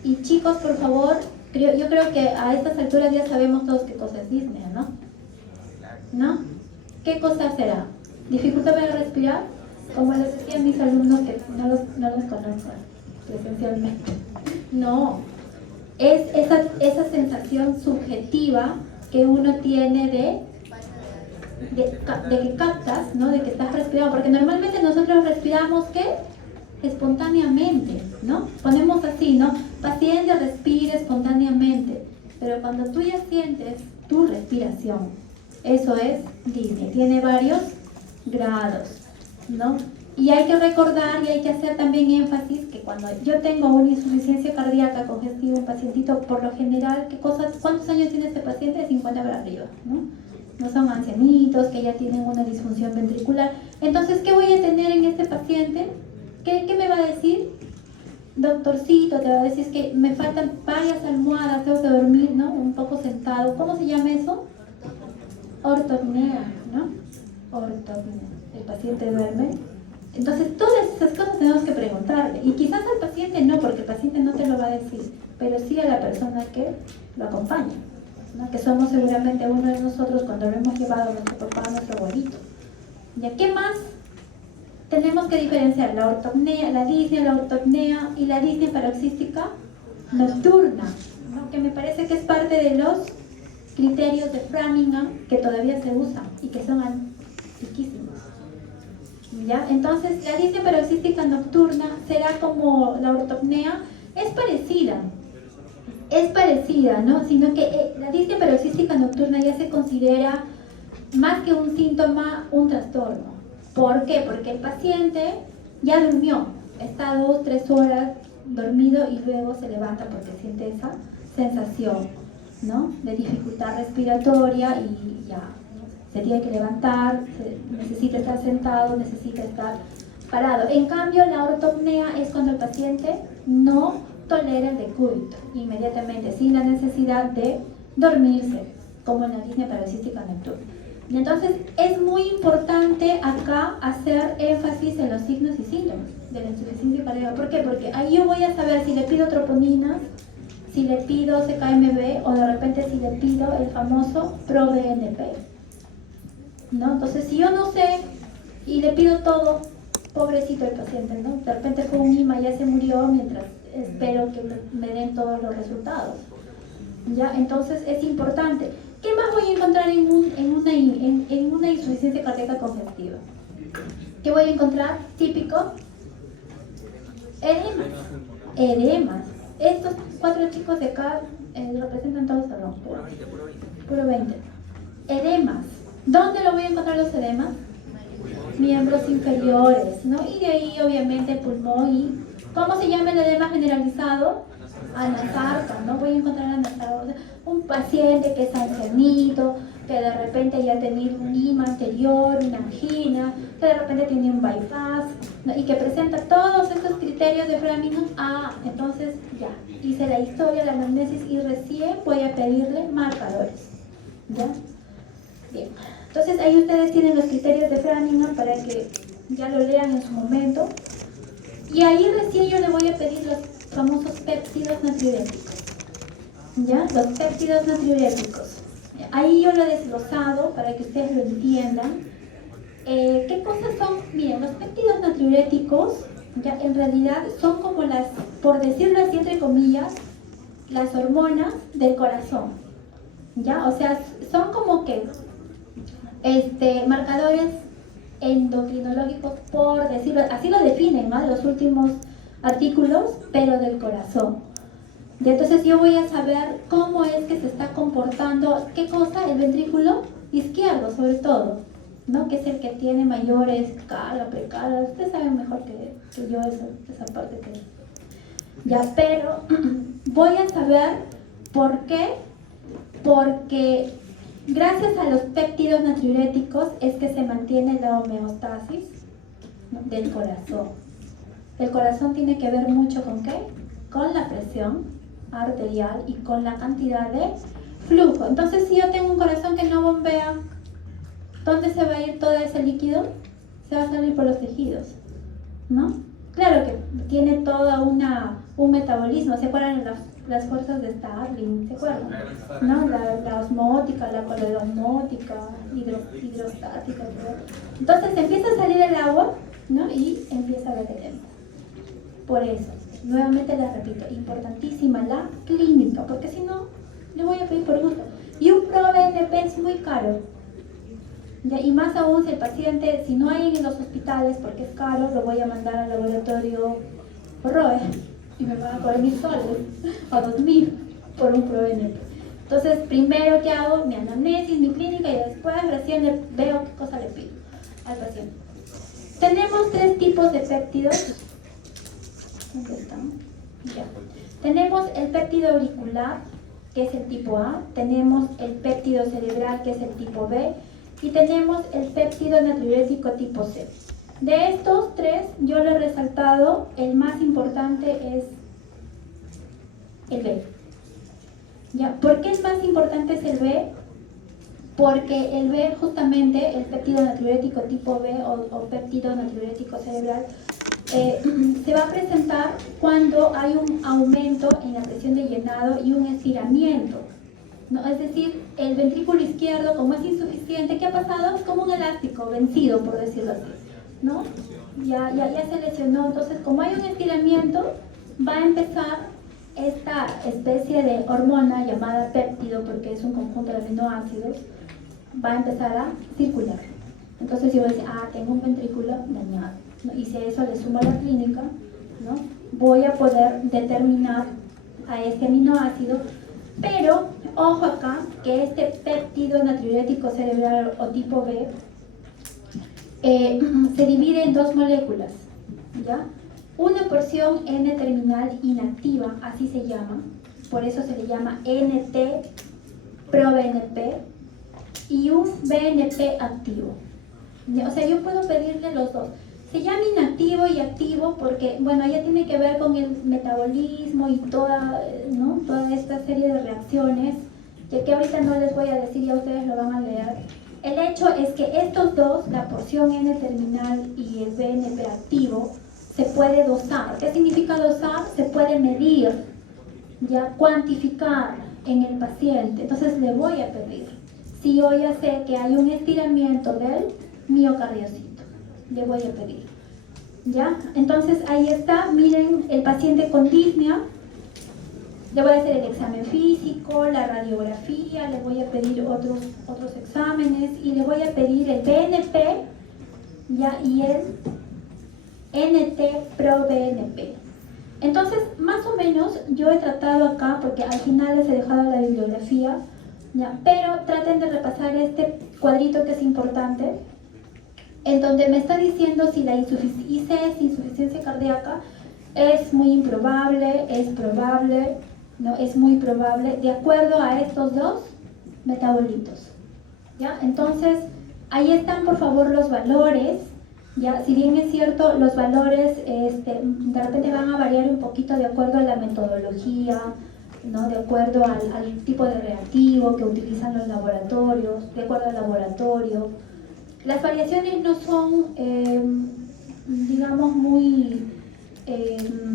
Y chicos, por favor, yo creo que a estas alturas ya sabemos todos qué cosa es disnea, ¿no? ¿No? ¿Qué cosa será? ¿Dificultad para respirar? Como les decía a mis alumnos que no los conozco presencialmente. No, es esa sensación subjetiva que uno tiene de que captas, ¿no? De que estás respirando, porque normalmente nosotros respiramos, ¿qué? Espontáneamente, ¿no? Ponemos así, ¿no? Paciente respira espontáneamente, pero cuando tú ya sientes tu respiración, eso es disnea, tiene varios grados, ¿no? Y hay que recordar y hay que hacer también énfasis que cuando yo tengo una insuficiencia cardíaca congestiva, un pacientito, por lo general, ¿cuántos años tiene este paciente? De 50 para arriba, ¿no? No son ancianitos que ya tienen una disfunción ventricular. Entonces, ¿qué voy a tener en este paciente? ¿Qué me va a decir? Doctorcito, te va a decir que me faltan varias almohadas, tengo que dormir, ¿no? Un poco sentado. ¿Cómo se llama eso? Ortopnea, ¿no? Ortopnea. El paciente duerme. Entonces, todas esas cosas tenemos que preguntarle. Y quizás al paciente no, porque el paciente no te lo va a decir, pero sí a la persona que lo acompaña, ¿no? Que somos seguramente uno de nosotros cuando lo hemos llevado a nuestro papá, a nuestro abuelito. ¿Ya qué más tenemos que diferenciar? La ortopnea, la disnea, la ortopnea y la disnea paroxística nocturna, ¿no? Que me parece que es parte de los criterios de Framingham que todavía se usan y que son antiquísimos. ¿Ya? Entonces, la disnea paroxística nocturna será como la ortopnea, es parecida, ¿no? Sino que la disnea paroxística nocturna ya se considera más que un síntoma, un trastorno. ¿Por qué? Porque el paciente ya durmió, está 2-3 horas dormido y luego se levanta porque siente esa sensación, ¿no? De dificultad respiratoria y ya se tiene que levantar, necesita estar sentado, necesita estar parado. En cambio, la ortopnea es cuando el paciente no tolera el decúbito inmediatamente, sin la necesidad de dormirse, como en la disnea paroxística nocturna. Y entonces es muy importante acá hacer énfasis en los signos y síntomas de la insuficiencia cardíaca. ¿Por qué? Porque ahí yo voy a saber si le pido troponinas, si le pido CKMB o de repente si le pido el famoso ProBNP, ¿no? Entonces, si yo no sé y le pido todo, pobrecito el paciente, ¿no? De repente fue un IMA, ya se murió mientras espero que me den todos los resultados, ¿ya? Entonces, es importante. ¿Qué más voy a encontrar en una insuficiencia cardíaca congestiva? ¿Qué voy a encontrar? Típico. Edemas. Estos 4 chicos de acá representan todo el salón. Puro 20. Edemas. ¿Dónde lo voy a encontrar los edemas? Miembros inferiores, ¿no? Y de ahí, obviamente, pulmón y... ¿Cómo se llama el edema generalizado? Anasarca, ¿no? Voy a encontrar anasarca. Un paciente que es ancianito, que de repente ya ha tenido un IMA anterior, una angina, que de repente tiene un bypass, ¿no? Y que presenta todos estos criterios de Framingham. Entonces ya, hice la historia, la anamnesis y recién voy a pedirle marcadores, ¿ya? Bien, entonces ahí ustedes tienen los criterios de Framingham para que ya lo lean en su momento. Y ahí recién yo le voy a pedir los famosos péptidos natriuréticos. ¿Ya? Los péptidos natriuréticos. Ahí yo lo he desglosado para que ustedes lo entiendan. ¿Qué cosas son? Miren, los péptidos natriuréticos ya en realidad son como las, por decirlo así entre comillas, las hormonas del corazón. ¿Ya? O sea, son como que marcadores endocrinológicos, por decirlo, así lo definen, ¿no? Los últimos artículos, pero del corazón. Y entonces yo voy a saber cómo es que se está comportando, ¿qué cosa? El ventrículo izquierdo, sobre todo, ¿no? Que es el que tiene mayores carga, precarga. Ustedes saben mejor que yo esa parte que... Ya, pero voy a saber por qué. Porque gracias a los péptidos natriuréticos es que se mantiene la homeostasis, ¿no? Del corazón. El corazón tiene que ver mucho con ¿qué? Con la presión arterial y con la cantidad de flujo. Entonces, si yo tengo un corazón que no bombea, ¿dónde se va a ir todo ese líquido? Se va a salir por los tejidos, ¿no? Claro que tiene toda un metabolismo. ¿Se acuerdan de las fuerzas de Starling? ¿Se acuerdan? ¿No? La osmótica, la colorosmótica, hidrostática. ¿No? Entonces empieza a salir el agua, ¿no? Y empieza a haber edemas. Por eso, nuevamente les repito, importantísima la clínica, porque si no, le voy a pedir por gusto. Y un PRO-BNP es muy caro. ¿Ya? Y más aún si el paciente, si no hay en los hospitales porque es caro, lo voy a mandar al laboratorio ROE y me van a cobrar 1.000 soles o 2.000 por un PRO-BNP. Entonces, primero que hago mi anamnesis, mi clínica, y después recién veo qué cosa le pido al paciente. Tenemos 3 tipos de péptidos. ¿Dónde están? Ya. Tenemos el péptido auricular, que es el tipo A. Tenemos el péptido cerebral, que es el tipo B. Y tenemos el péptido natriurético tipo C. De estos 3, yo lo he resaltado, el más importante es el B. ¿Ya? ¿Por qué el más importante es el B? Porque el B, justamente, el péptido natriurético tipo B o péptido natriurético cerebral, se va a presentar cuando hay un aumento en la presión de llenado y un estiramiento. ¿No? Es decir, el ventrículo izquierdo, como es insuficiente, ¿qué ha pasado? Es como un elástico vencido, por decirlo así, ¿no? Ya se lesionó. Entonces, como hay un estiramiento, va a empezar esta especie de hormona llamada péptido, porque es un conjunto de aminoácidos, va a empezar a circular. Entonces yo voy a decir, tengo un ventrículo dañado, ¿no? Y si a eso le sumo la clínica, ¿no? Voy a poder determinar a este aminoácido. Pero, ojo acá, que este péptido natriurético cerebral o tipo B se divide en 2 moléculas, ¿ya? Una porción N-terminal inactiva, así se llama, por eso se le llama NT-proBNP, y un BNP activo. O sea, yo puedo pedirle los dos. Se llama inactivo y activo porque, bueno, ya tiene que ver con el metabolismo y toda esta serie de reacciones, que ahorita no les voy a decir, ya ustedes lo van a leer. El hecho es que estos dos, la porción N-terminal y el BNP activo, se puede dosar. ¿Qué significa dosar? Se puede medir, ya cuantificar en el paciente. Entonces le voy a pedir, si yo ya sé que hay un estiramiento del miocardiocito, le voy a pedir, ¿ya? Entonces ahí está, miren, el paciente con disnea, le voy a hacer el examen físico, la radiografía, le voy a pedir otros exámenes y le voy a pedir el BNP, ¿ya? Y el NT-proBNP. Entonces, más o menos, yo he tratado acá, porque al final les he dejado la bibliografía, ¿ya? Pero traten de repasar este cuadrito que es importante, en donde me está diciendo si la insuficiencia cardíaca es muy improbable, es probable, no es muy probable, de acuerdo a estos 2 metabolitos, ¿ya? Entonces, ahí están, por favor, los valores, ¿ya? Si bien es cierto, los valores de repente van a variar un poquito de acuerdo a la metodología, ¿no? De acuerdo al tipo de reactivo que utilizan los laboratorios, de acuerdo al laboratorio. Las variaciones no son, digamos, muy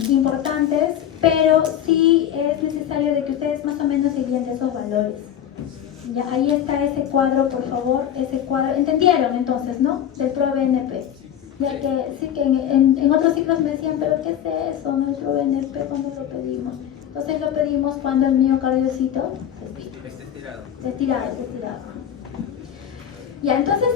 importantes, pero sí es necesario de que ustedes más o menos se guíen de esos valores. Ya, ahí está ese cuadro, por favor, ese cuadro. ¿Entendieron entonces, no? Del PRO-BNP. Ya que sí que en otros ciclos me decían, pero ¿qué es eso? ¿No es PRO-BNP? ¿Cuándo lo pedimos? Entonces lo pedimos cuando el miocardiocito se estira. Estirado. Ya, entonces,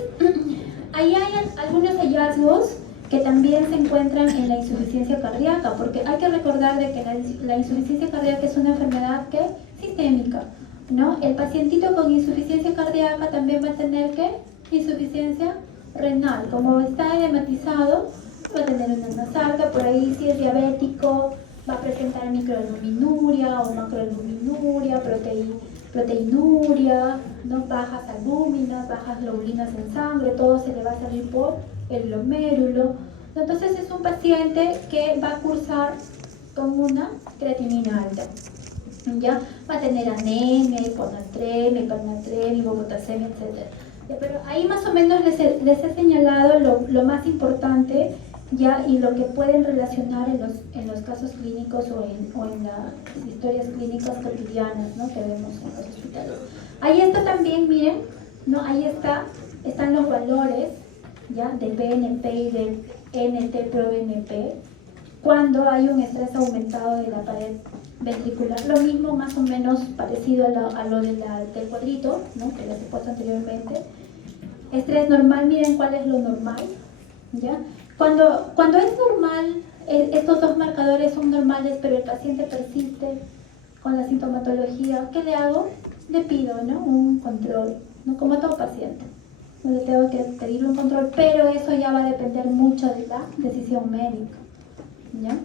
ahí hay algunos hallazgos que también se encuentran en la insuficiencia cardíaca, porque hay que recordar de que la insuficiencia cardíaca es una enfermedad sistémica, ¿no? El pacientito con insuficiencia cardíaca también va a tener insuficiencia renal. Como está edematizado, va a tener una sarca, por ahí si es diabético, va a presentar microalbuminuria o macroalbuminuria, proteinuria, ¿no? Bajas albúminas, bajas globulinas en sangre, todo se le va a salir por el glomérulo. Entonces es un paciente que va a cursar con una creatinina alta. ¿ya? Va a tener anemia, hiponatremia, hipernatremia, hipopotasemia, etc. Ya, pero ahí más o menos les he señalado lo más importante, ¿ya? Y lo que pueden relacionar en los casos clínicos o en las historias clínicas cotidianas, ¿no? Que vemos en los hospitales. Ahí está también, miren, ¿no? Ahí están los valores, ¿ya? Del BNP y del NT-proBNP cuando hay un estrés aumentado de la pared ventricular. Lo mismo, más o menos parecido a lo del cuadrito, ¿no? Que les he puesto anteriormente. Estrés normal, miren cuál es lo normal, ¿ya? Cuando es normal, estos dos marcadores son normales, pero el paciente persiste con la sintomatología, ¿qué le hago? Le pido, ¿no? Un control, ¿no? Como a todo paciente. No le tengo que pedir un control, pero eso ya va a depender mucho de la decisión médica, ¿ya?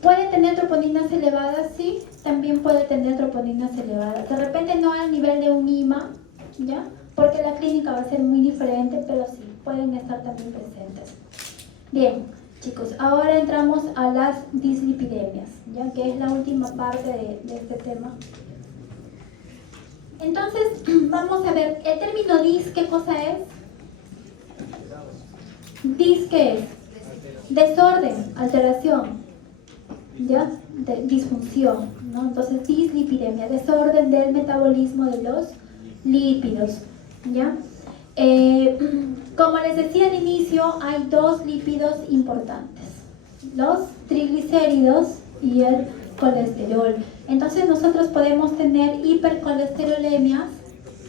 ¿Puede tener troponinas elevadas? Sí, también puede tener troponinas elevadas. De repente no al nivel de un IMA, ¿ya? Porque la clínica va a ser muy diferente, pero sí, pueden estar también presentes. Bien, chicos, ahora entramos a las dislipidemias, ¿ya? Que es la última parte de este tema. Entonces, vamos a ver, el término DIS, ¿qué cosa es? DIS, ¿qué es? Desorden, alteración, ¿ya? Disfunción, ¿no? Entonces, dislipidemia, desorden del metabolismo de los lípidos, ¿ya? Como les decía al inicio, hay dos lípidos importantes, los triglicéridos y el colesterol. Entonces nosotros podemos tener hipercolesterolemias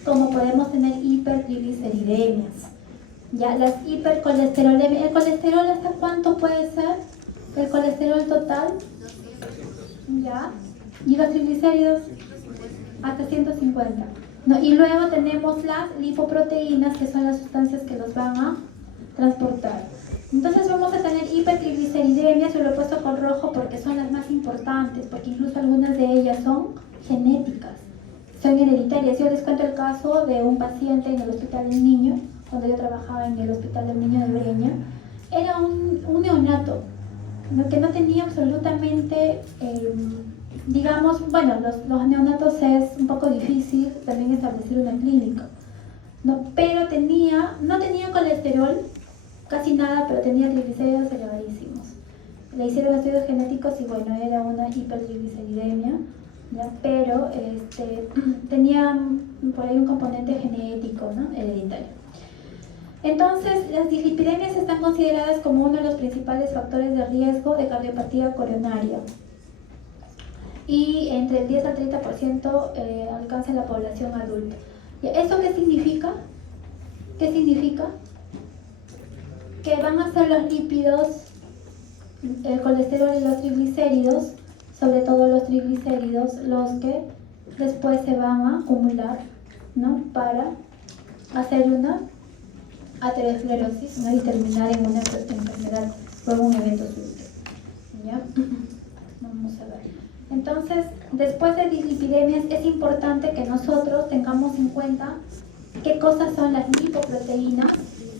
como podemos tener hipertrigliceridemias. Ya, las hipercolesterolemias, ¿el colesterol hasta cuánto puede ser? ¿El colesterol total? ¿Ya? ¿Y los triglicéridos? Hasta 150. ¿No? Y luego tenemos las lipoproteínas, que son las sustancias que los van a transportar. Entonces vamos a tener hipertrigliceridemias, yo lo he puesto con rojo porque son las más importantes, porque incluso algunas de ellas son genéticas, son hereditarias. Yo les cuento el caso de un paciente en el Hospital del Niño, cuando yo trabajaba en el Hospital del Niño de Breña. Era un neonato, ¿no? Que no tenía absolutamente, digamos, bueno, los neonatos es un poco difícil también establecer una clínica, ¿no? Pero no tenía colesterol, casi nada, pero tenía triglicéridos elevadísimos. Le hicieron estudios genéticos y bueno, era una hipertrigliceridemia, ¿ya? Pero tenía por ahí un componente genético, ¿no? Hereditario. Entonces, las dislipidemias están consideradas como uno de los principales factores de riesgo de cardiopatía coronaria. Y entre el 10 al 30% alcanza la población adulta. ¿Eso qué significa? ¿Qué significa? Que van a ser los lípidos, el colesterol y los triglicéridos, sobre todo los triglicéridos, los que después se van a acumular, ¿no? Para hacer una aterosclerosis, ¿no? Y terminar en una enfermedad o en un evento súbito, ¿ya? Vamos a ver. Entonces, después de dislipidemias, es importante que nosotros tengamos en cuenta qué cosas son las lipoproteínas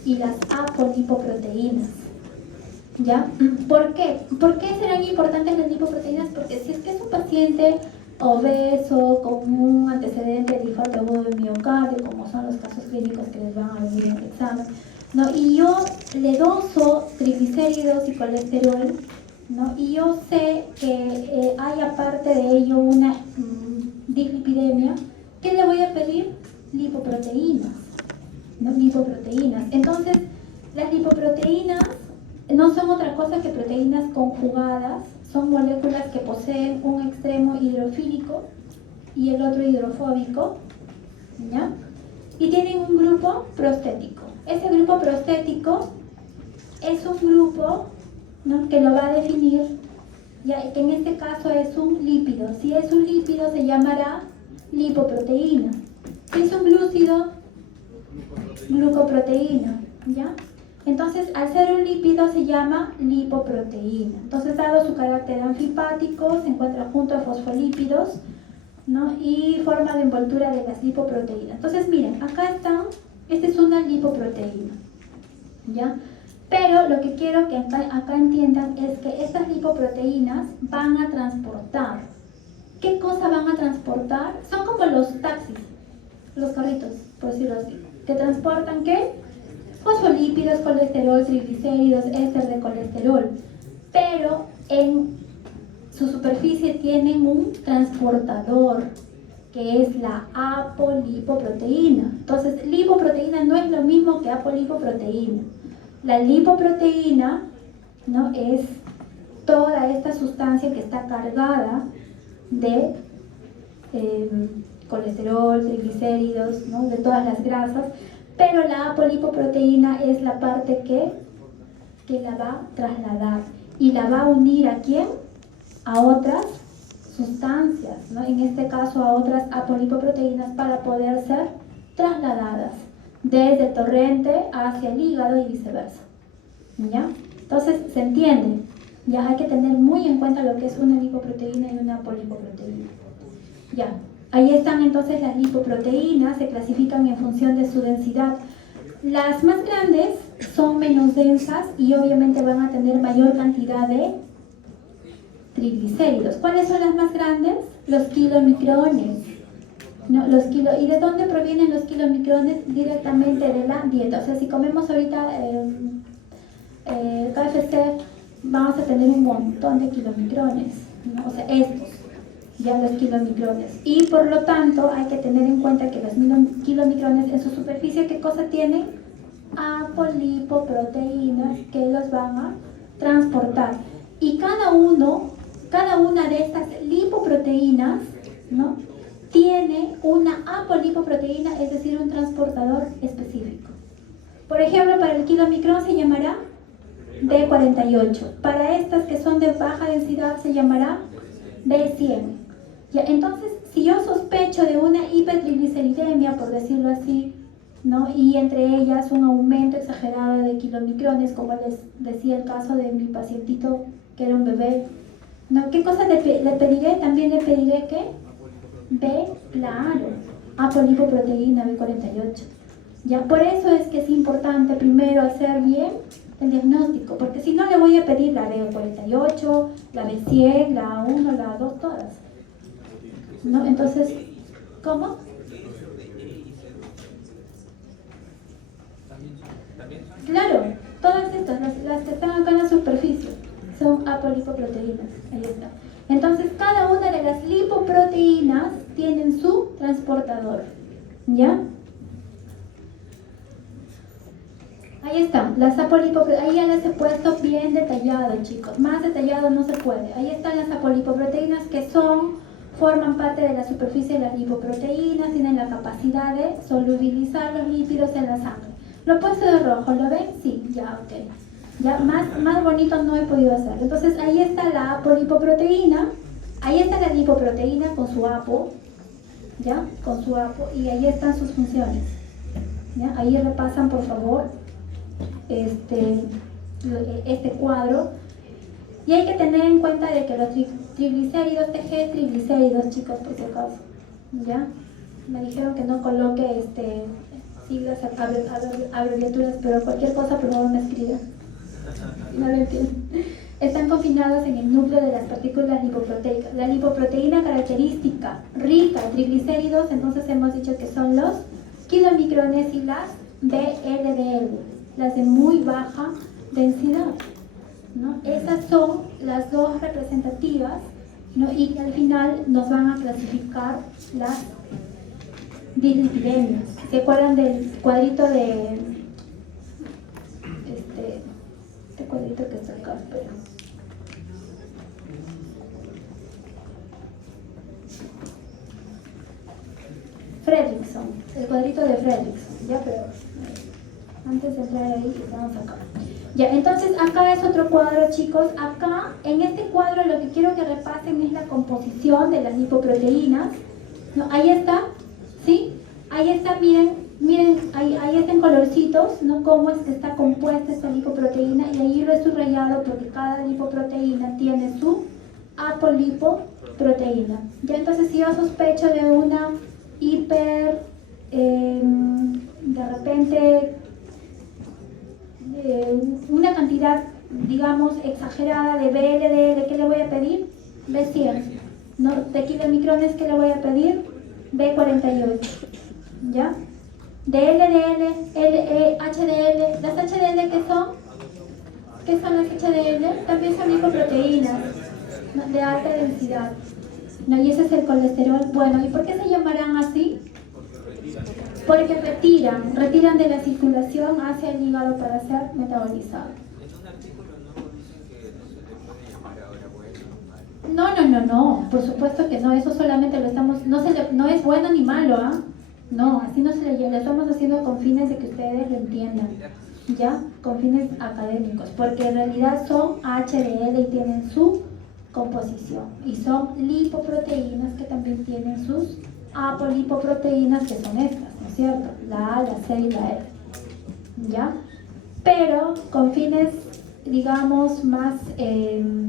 y las apolipoproteínas, ¿ya? ¿Por qué? ¿Por qué serán importantes las lipoproteínas? Porque si es que es un paciente obeso con un antecedente de infarto agudo de miocardio, como son los casos clínicos que les van a venir en el examen, ¿no? Y yo le doso triglicéridos y colesterol, ¿no? Y yo sé que hay aparte de ello una dislipidemia, ¿qué le voy a pedir? Lipoproteínas, ¿no? Lipoproteínas. Entonces, las lipoproteínas no son otra cosa que proteínas conjugadas, son moléculas que poseen un extremo hidrofílico y el otro hidrofóbico, ¿ya? Y tienen un grupo prostético. Ese grupo prostético es un grupo, ¿no? Que lo va a definir, ¿ya? Que en este caso es un lípido. Si es un lípido se llamará lipoproteína. Si es un glúcido, glucoproteína, ¿ya? Entonces, al ser un lípido se llama lipoproteína. Entonces, dado su carácter anfipático, se encuentra junto a fosfolípidos, ¿no? Y forma de envoltura de las lipoproteínas. Entonces, miren, acá están, esta es una lipoproteína, ¿ya? Pero lo que quiero que acá entiendan es que estas lipoproteínas van a transportar. ¿Qué cosa van a transportar? Son como los taxis, los carritos, por decirlo así. ¿Que transportan qué? Fosfolípidos, colesterol, triglicéridos, éster de colesterol. Pero en su superficie tienen un transportador, que es la apolipoproteína. Entonces, lipoproteína no es lo mismo que apolipoproteína. La lipoproteína, ¿no?, es toda esta sustancia que está cargada de colesterol, triglicéridos, ¿no?, de todas las grasas, pero la apolipoproteína es la parte que la va a trasladar y la va a unir ¿a quién? A otras sustancias, ¿no? En este caso a otras apolipoproteínas para poder ser trasladadas desde el torrente hacia el hígado y viceversa, ¿ya? Entonces, ¿se entiende? Ya hay que tener muy en cuenta lo que es una lipoproteína y una apolipoproteína. Ya, ahí están entonces las lipoproteínas, se clasifican en función de su densidad. Las más grandes son menos densas y obviamente van a tener mayor cantidad de triglicéridos. ¿Cuáles son las más grandes? Los kilomicrones. ¿No? ¿Y de dónde provienen los kilomicrones? Directamente de la dieta. O sea, si comemos ahorita KFC, vamos a tener un montón de kilomicrones, ¿no? O sea, estos, ya los kilomicrones. Y por lo tanto, hay que tener en cuenta que los kilomicrones en su superficie, ¿qué cosa tienen? Apolipoproteínas que los van a transportar. Y cada una de estas lipoproteínas, ¿no?, tiene una apolipoproteína, es decir, un transportador específico. Por ejemplo, para el kilomicrón se llamará B48. Para estas que son de baja densidad se llamará B100. Ya, entonces, si yo sospecho de una hipertrigliceridemia, por decirlo así, ¿no?, y entre ellas un aumento exagerado de kilomicrones, como les decía el caso de mi pacientito que era un bebé, ¿no?, ¿qué cosa le pediré? También le pediré que claro, apolipoproteína B48. Ya, por eso es que es importante primero hacer bien el diagnóstico, porque si no le voy a pedir la B48, la B100, la A1, la A2, todas, ¿no? Entonces, ¿cómo? Claro, todas estas, las que están acá en la superficie, son apolipoproteínas. Ahí está. Entonces, cada una de las lipoproteínas tienen su transportador, ¿ya? Ahí están, las apolipoproteínas. Ahí ya les he puesto bien detallado, chicos. Más detallado no se puede. Ahí están las apolipoproteínas que forman parte de la superficie de las lipoproteínas, tienen la capacidad de solubilizar los lípidos en la sangre. Lo he puesto de rojo, ¿lo ven? Sí, ya, ok. Ya, más bonito no he podido hacer. Entonces ahí está la apolipoproteína, ahí está la lipoproteína con su apo, ¿ya? Con su apo, y ahí están sus funciones, ¿ya? Ahí repasan, por favor, este cuadro. Y hay que tener en cuenta de que los triglicéridos, TG triglicéridos, chicos, por si acaso, ¿ya? Me dijeron que no coloque siglas, abreviaturas, pero cualquier cosa, por favor, me escriban. No lo entiendo. Están confinados en el núcleo de las partículas lipoproteicas. La lipoproteína característica rica en triglicéridos, entonces hemos dicho que son los kilomicrones y las VLDL, las de muy baja densidad, ¿no? Esas son las dos representativas, ¿no? Y al final nos van a clasificar las dislipidemias. ¿Se acuerdan del cuadrito de este cuadrito que está acá? Espera. Fredrickson, el cuadrito de Fredrickson, ya, pero antes de entrar ahí, estamos acá. Ya, entonces acá es otro cuadro, chicos. Acá, en este cuadro, lo que quiero que repasen es la composición de las lipoproteínas, ¿no? Ahí está, ¿sí? Ahí está, miren, ahí está en colorcitos, ¿no? Cómo es que está compuesta esta lipoproteína, y ahí lo he subrayado porque cada lipoproteína tiene su apolipoproteína. Ya, entonces, si yo sospecho de una de repente, una cantidad, digamos, exagerada de VLDL, ¿qué le voy a pedir? B100. ¿No? De kilomicrones, ¿qué le voy a pedir? B48. ¿Ya? De LDL, HDL, ¿las HDL qué son? ¿Qué son las HDL? También son lipoproteínas, ¿no? De alta densidad. ¿No? Y ese es el colesterol bueno. ¿Y por qué se llamarán así? Porque retiran de la circulación hacia el hígado para ser metabolizado. En un artículo no dicen que no se le puede llamar ahora bueno o malo. No, por supuesto que no, eso solamente lo estamos, no es bueno ni malo, ¿ah? No, así no se le llama, lo estamos haciendo con fines de que ustedes lo entiendan, ¿ya? Con fines académicos, porque en realidad son HDL y tienen su composición, y son lipoproteínas que también tienen sus apolipoproteínas, que son estas, ¿no es cierto? La A, la C y la E, ¿ya? Pero con fines, digamos, más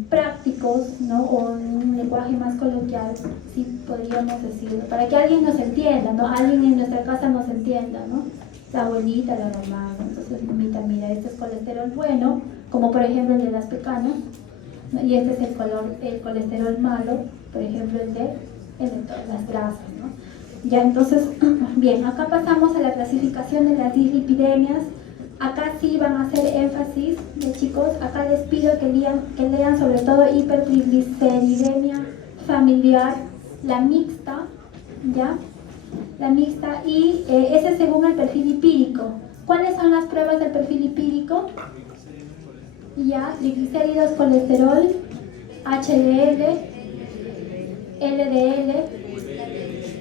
prácticos, ¿no? O en un lenguaje más coloquial, sí podríamos decirlo, para que alguien nos entienda, ¿no? Alguien en nuestra casa nos entienda, ¿no? La abuelita, la mamá, ¿no? Entonces, mamita, mira, este es colesterol bueno, como por ejemplo el de las pecanas, ¿no? Y este es el colesterol malo, por ejemplo el de todas las grasas, ¿no? Ya, entonces, bien, acá pasamos a la clasificación de las dislipidemias. Acá sí van a hacer énfasis, chicos, acá les pido que lean sobre todo hipertrigliceridemia familiar, la mixta, ¿ya? La mixta, y ese según el perfil lipídico. ¿Cuáles son las pruebas del perfil lipídico? Ya, triglicéridos, colesterol, HDL, LDL,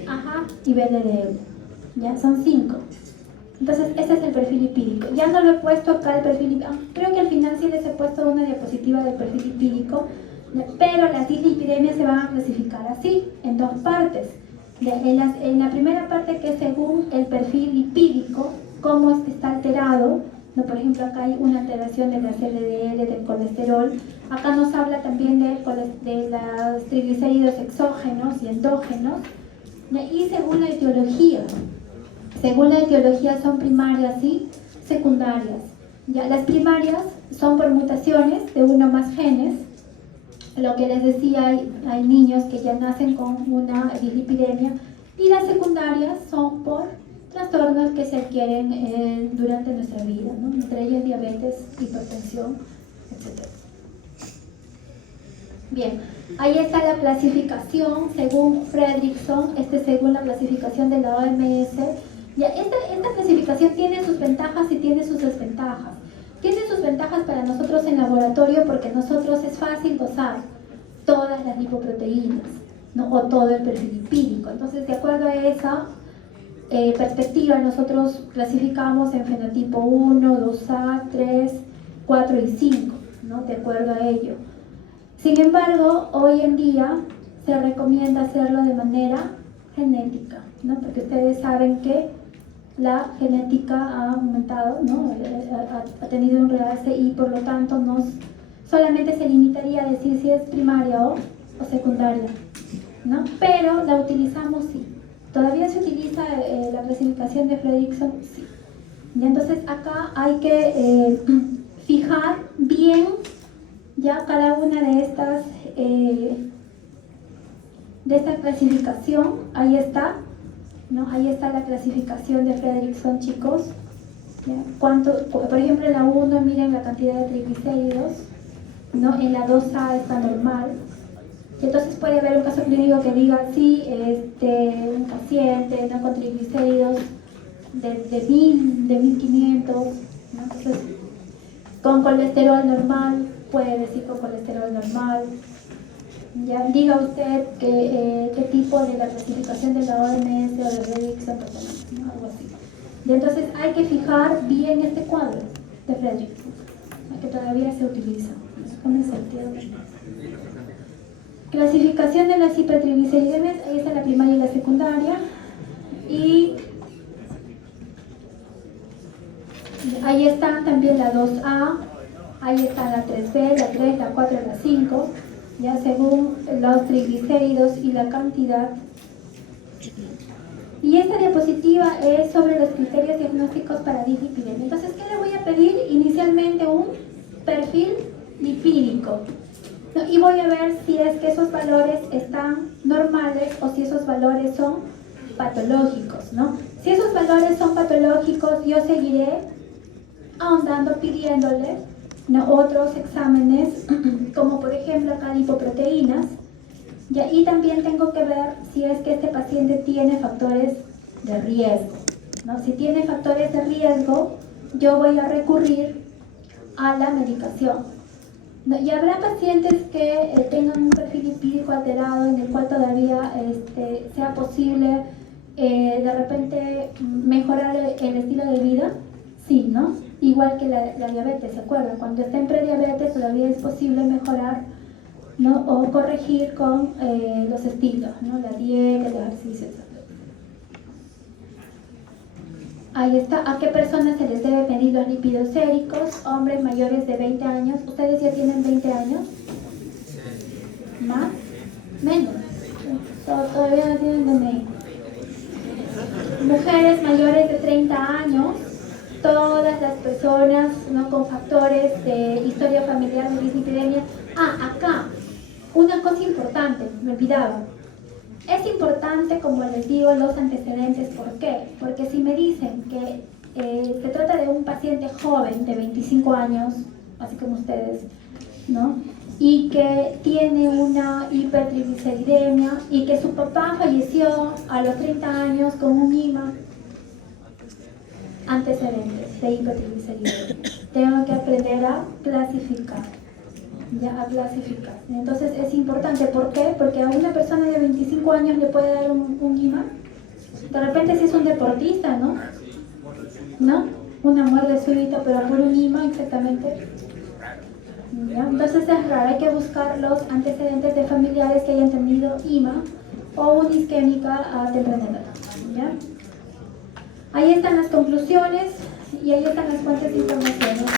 ajá, y VLDL. Ya, son 5. Entonces, ese es el perfil lipídico. Ya no lo he puesto acá el perfil lipídico. Creo que al final sí les he puesto una diapositiva del perfil lipídico, pero las dislipidemias se van a clasificar así, en dos partes. En la primera parte, que es según el perfil lipídico, cómo es que está alterado, ¿no? Por ejemplo, acá hay una alteración de las LDL, del colesterol. Acá nos habla también de los triglicéridos exógenos y endógenos, ¿no? Y según la etiología. Según la etiología son primarias y secundarias. Ya, las primarias son por mutaciones de uno o más genes. Lo que les decía, hay niños que ya nacen con una dislipidemia, y las secundarias son por trastornos que se adquieren durante nuestra vida, ¿no? Entre ellas diabetes, hipertensión, etc. Bien, ahí está la clasificación según Fredrickson, según la clasificación de la OMS. Ya, esta clasificación tiene sus ventajas y tiene sus desventajas. Tiene sus ventajas para nosotros en laboratorio, porque nosotros es fácil dosar todas las lipoproteínas, ¿no? O todo el perfil lipídico. Entonces, de acuerdo a esa perspectiva, nosotros clasificamos en fenotipo 1, 2A, 3, 4 y 5, ¿no? De acuerdo a ello. Sin embargo, hoy en día se recomienda hacerlo de manera genética, ¿no? Porque ustedes saben que la genética ha aumentado, ¿no? Ha tenido un realce, y por lo tanto solamente se limitaría a decir si es primaria o secundaria, ¿no? Pero la utilizamos, sí. ¿Todavía se utiliza la clasificación de Fredrickson? Sí. Y entonces acá hay que fijar bien ya cada una de estas de esta clasificación. Ahí está, ¿no? Ahí está la clasificación de Fredrickson, chicos. ¿Ya? Por ejemplo, en la 1 miren la cantidad de triglicéridos, ¿no? En la 2A está normal. Entonces puede haber un caso clínico que diga, sí, un paciente, ¿no? Con triglicéridos de 1000, de 1500, ¿no? Entonces, con colesterol normal, puede decir con colesterol normal. Ya, diga usted qué tipo de la clasificación de la OMS o de Fredrickson, ¿no? Algo así. Y entonces hay que fijar bien este cuadro de Fredrickson, que todavía se utiliza. Con el sentido. Clasificación de las hipertrigliceridemias, ahí está la primaria y la secundaria. Y ahí está también la 2A, ahí está la 3B, la 3, la 4, la 5, ya según los triglicéridos y la cantidad. Y esta diapositiva es sobre los criterios diagnósticos para dislipidemia. Entonces, ¿qué le voy a pedir? Inicialmente un perfil lipídico, ¿no? Y voy a ver si es que esos valores están normales o si esos valores son patológicos, ¿no? Si esos valores son patológicos, yo seguiré ahondando, pidiéndole, ¿no?, otros exámenes, como por ejemplo acá lipoproteínas, y también tengo que ver si es que este paciente tiene factores de riesgo, ¿no? Si tiene factores de riesgo, yo voy a recurrir a la medicación, ¿no? Y habrá pacientes que tengan un perfil lipídico alterado en el cual todavía sea posible de repente mejorar el estilo de vida, sí, ¿no? Igual que la diabetes, ¿se acuerdan? Cuando está en prediabetes todavía es posible mejorar, ¿no?, o corregir con los estilos, ¿no?, la dieta, el ejercicio, etc. Ahí está. ¿A qué personas se les debe medir los lípidos séricos? Hombres mayores de 20 años. ¿Ustedes ya tienen 20 años? ¿Más? ¿Menos? Todavía no tienen DNI. Mujeres mayores de 30 años. Todas las personas, ¿no?, con factores de historia familiar de dislipidemia. Acá, una cosa importante, me olvidaba. Es importante, como les digo, los antecedentes. ¿Por qué? Porque si me dicen que se trata de un paciente joven de 25 años, así como ustedes, ¿no?, y que tiene una hipertrigliceridemia y que su papá falleció a los 30 años con un IMA, antecedentes de hipertrigliceridemia. Tengo que aprender a clasificar. A clasificar. Entonces es importante. ¿Por qué? Porque a una persona de 25 años le puede dar un IMA. De repente si es un deportista, ¿no? ¿No? Una muerte súbita, pero por un IMA exactamente. ¿Ya? Entonces es raro, hay que buscar los antecedentes de familiares que hayan tenido IMA o una isquémica a temprana edad. ¿Ya? Ahí están las conclusiones y ahí están las fuentes de información.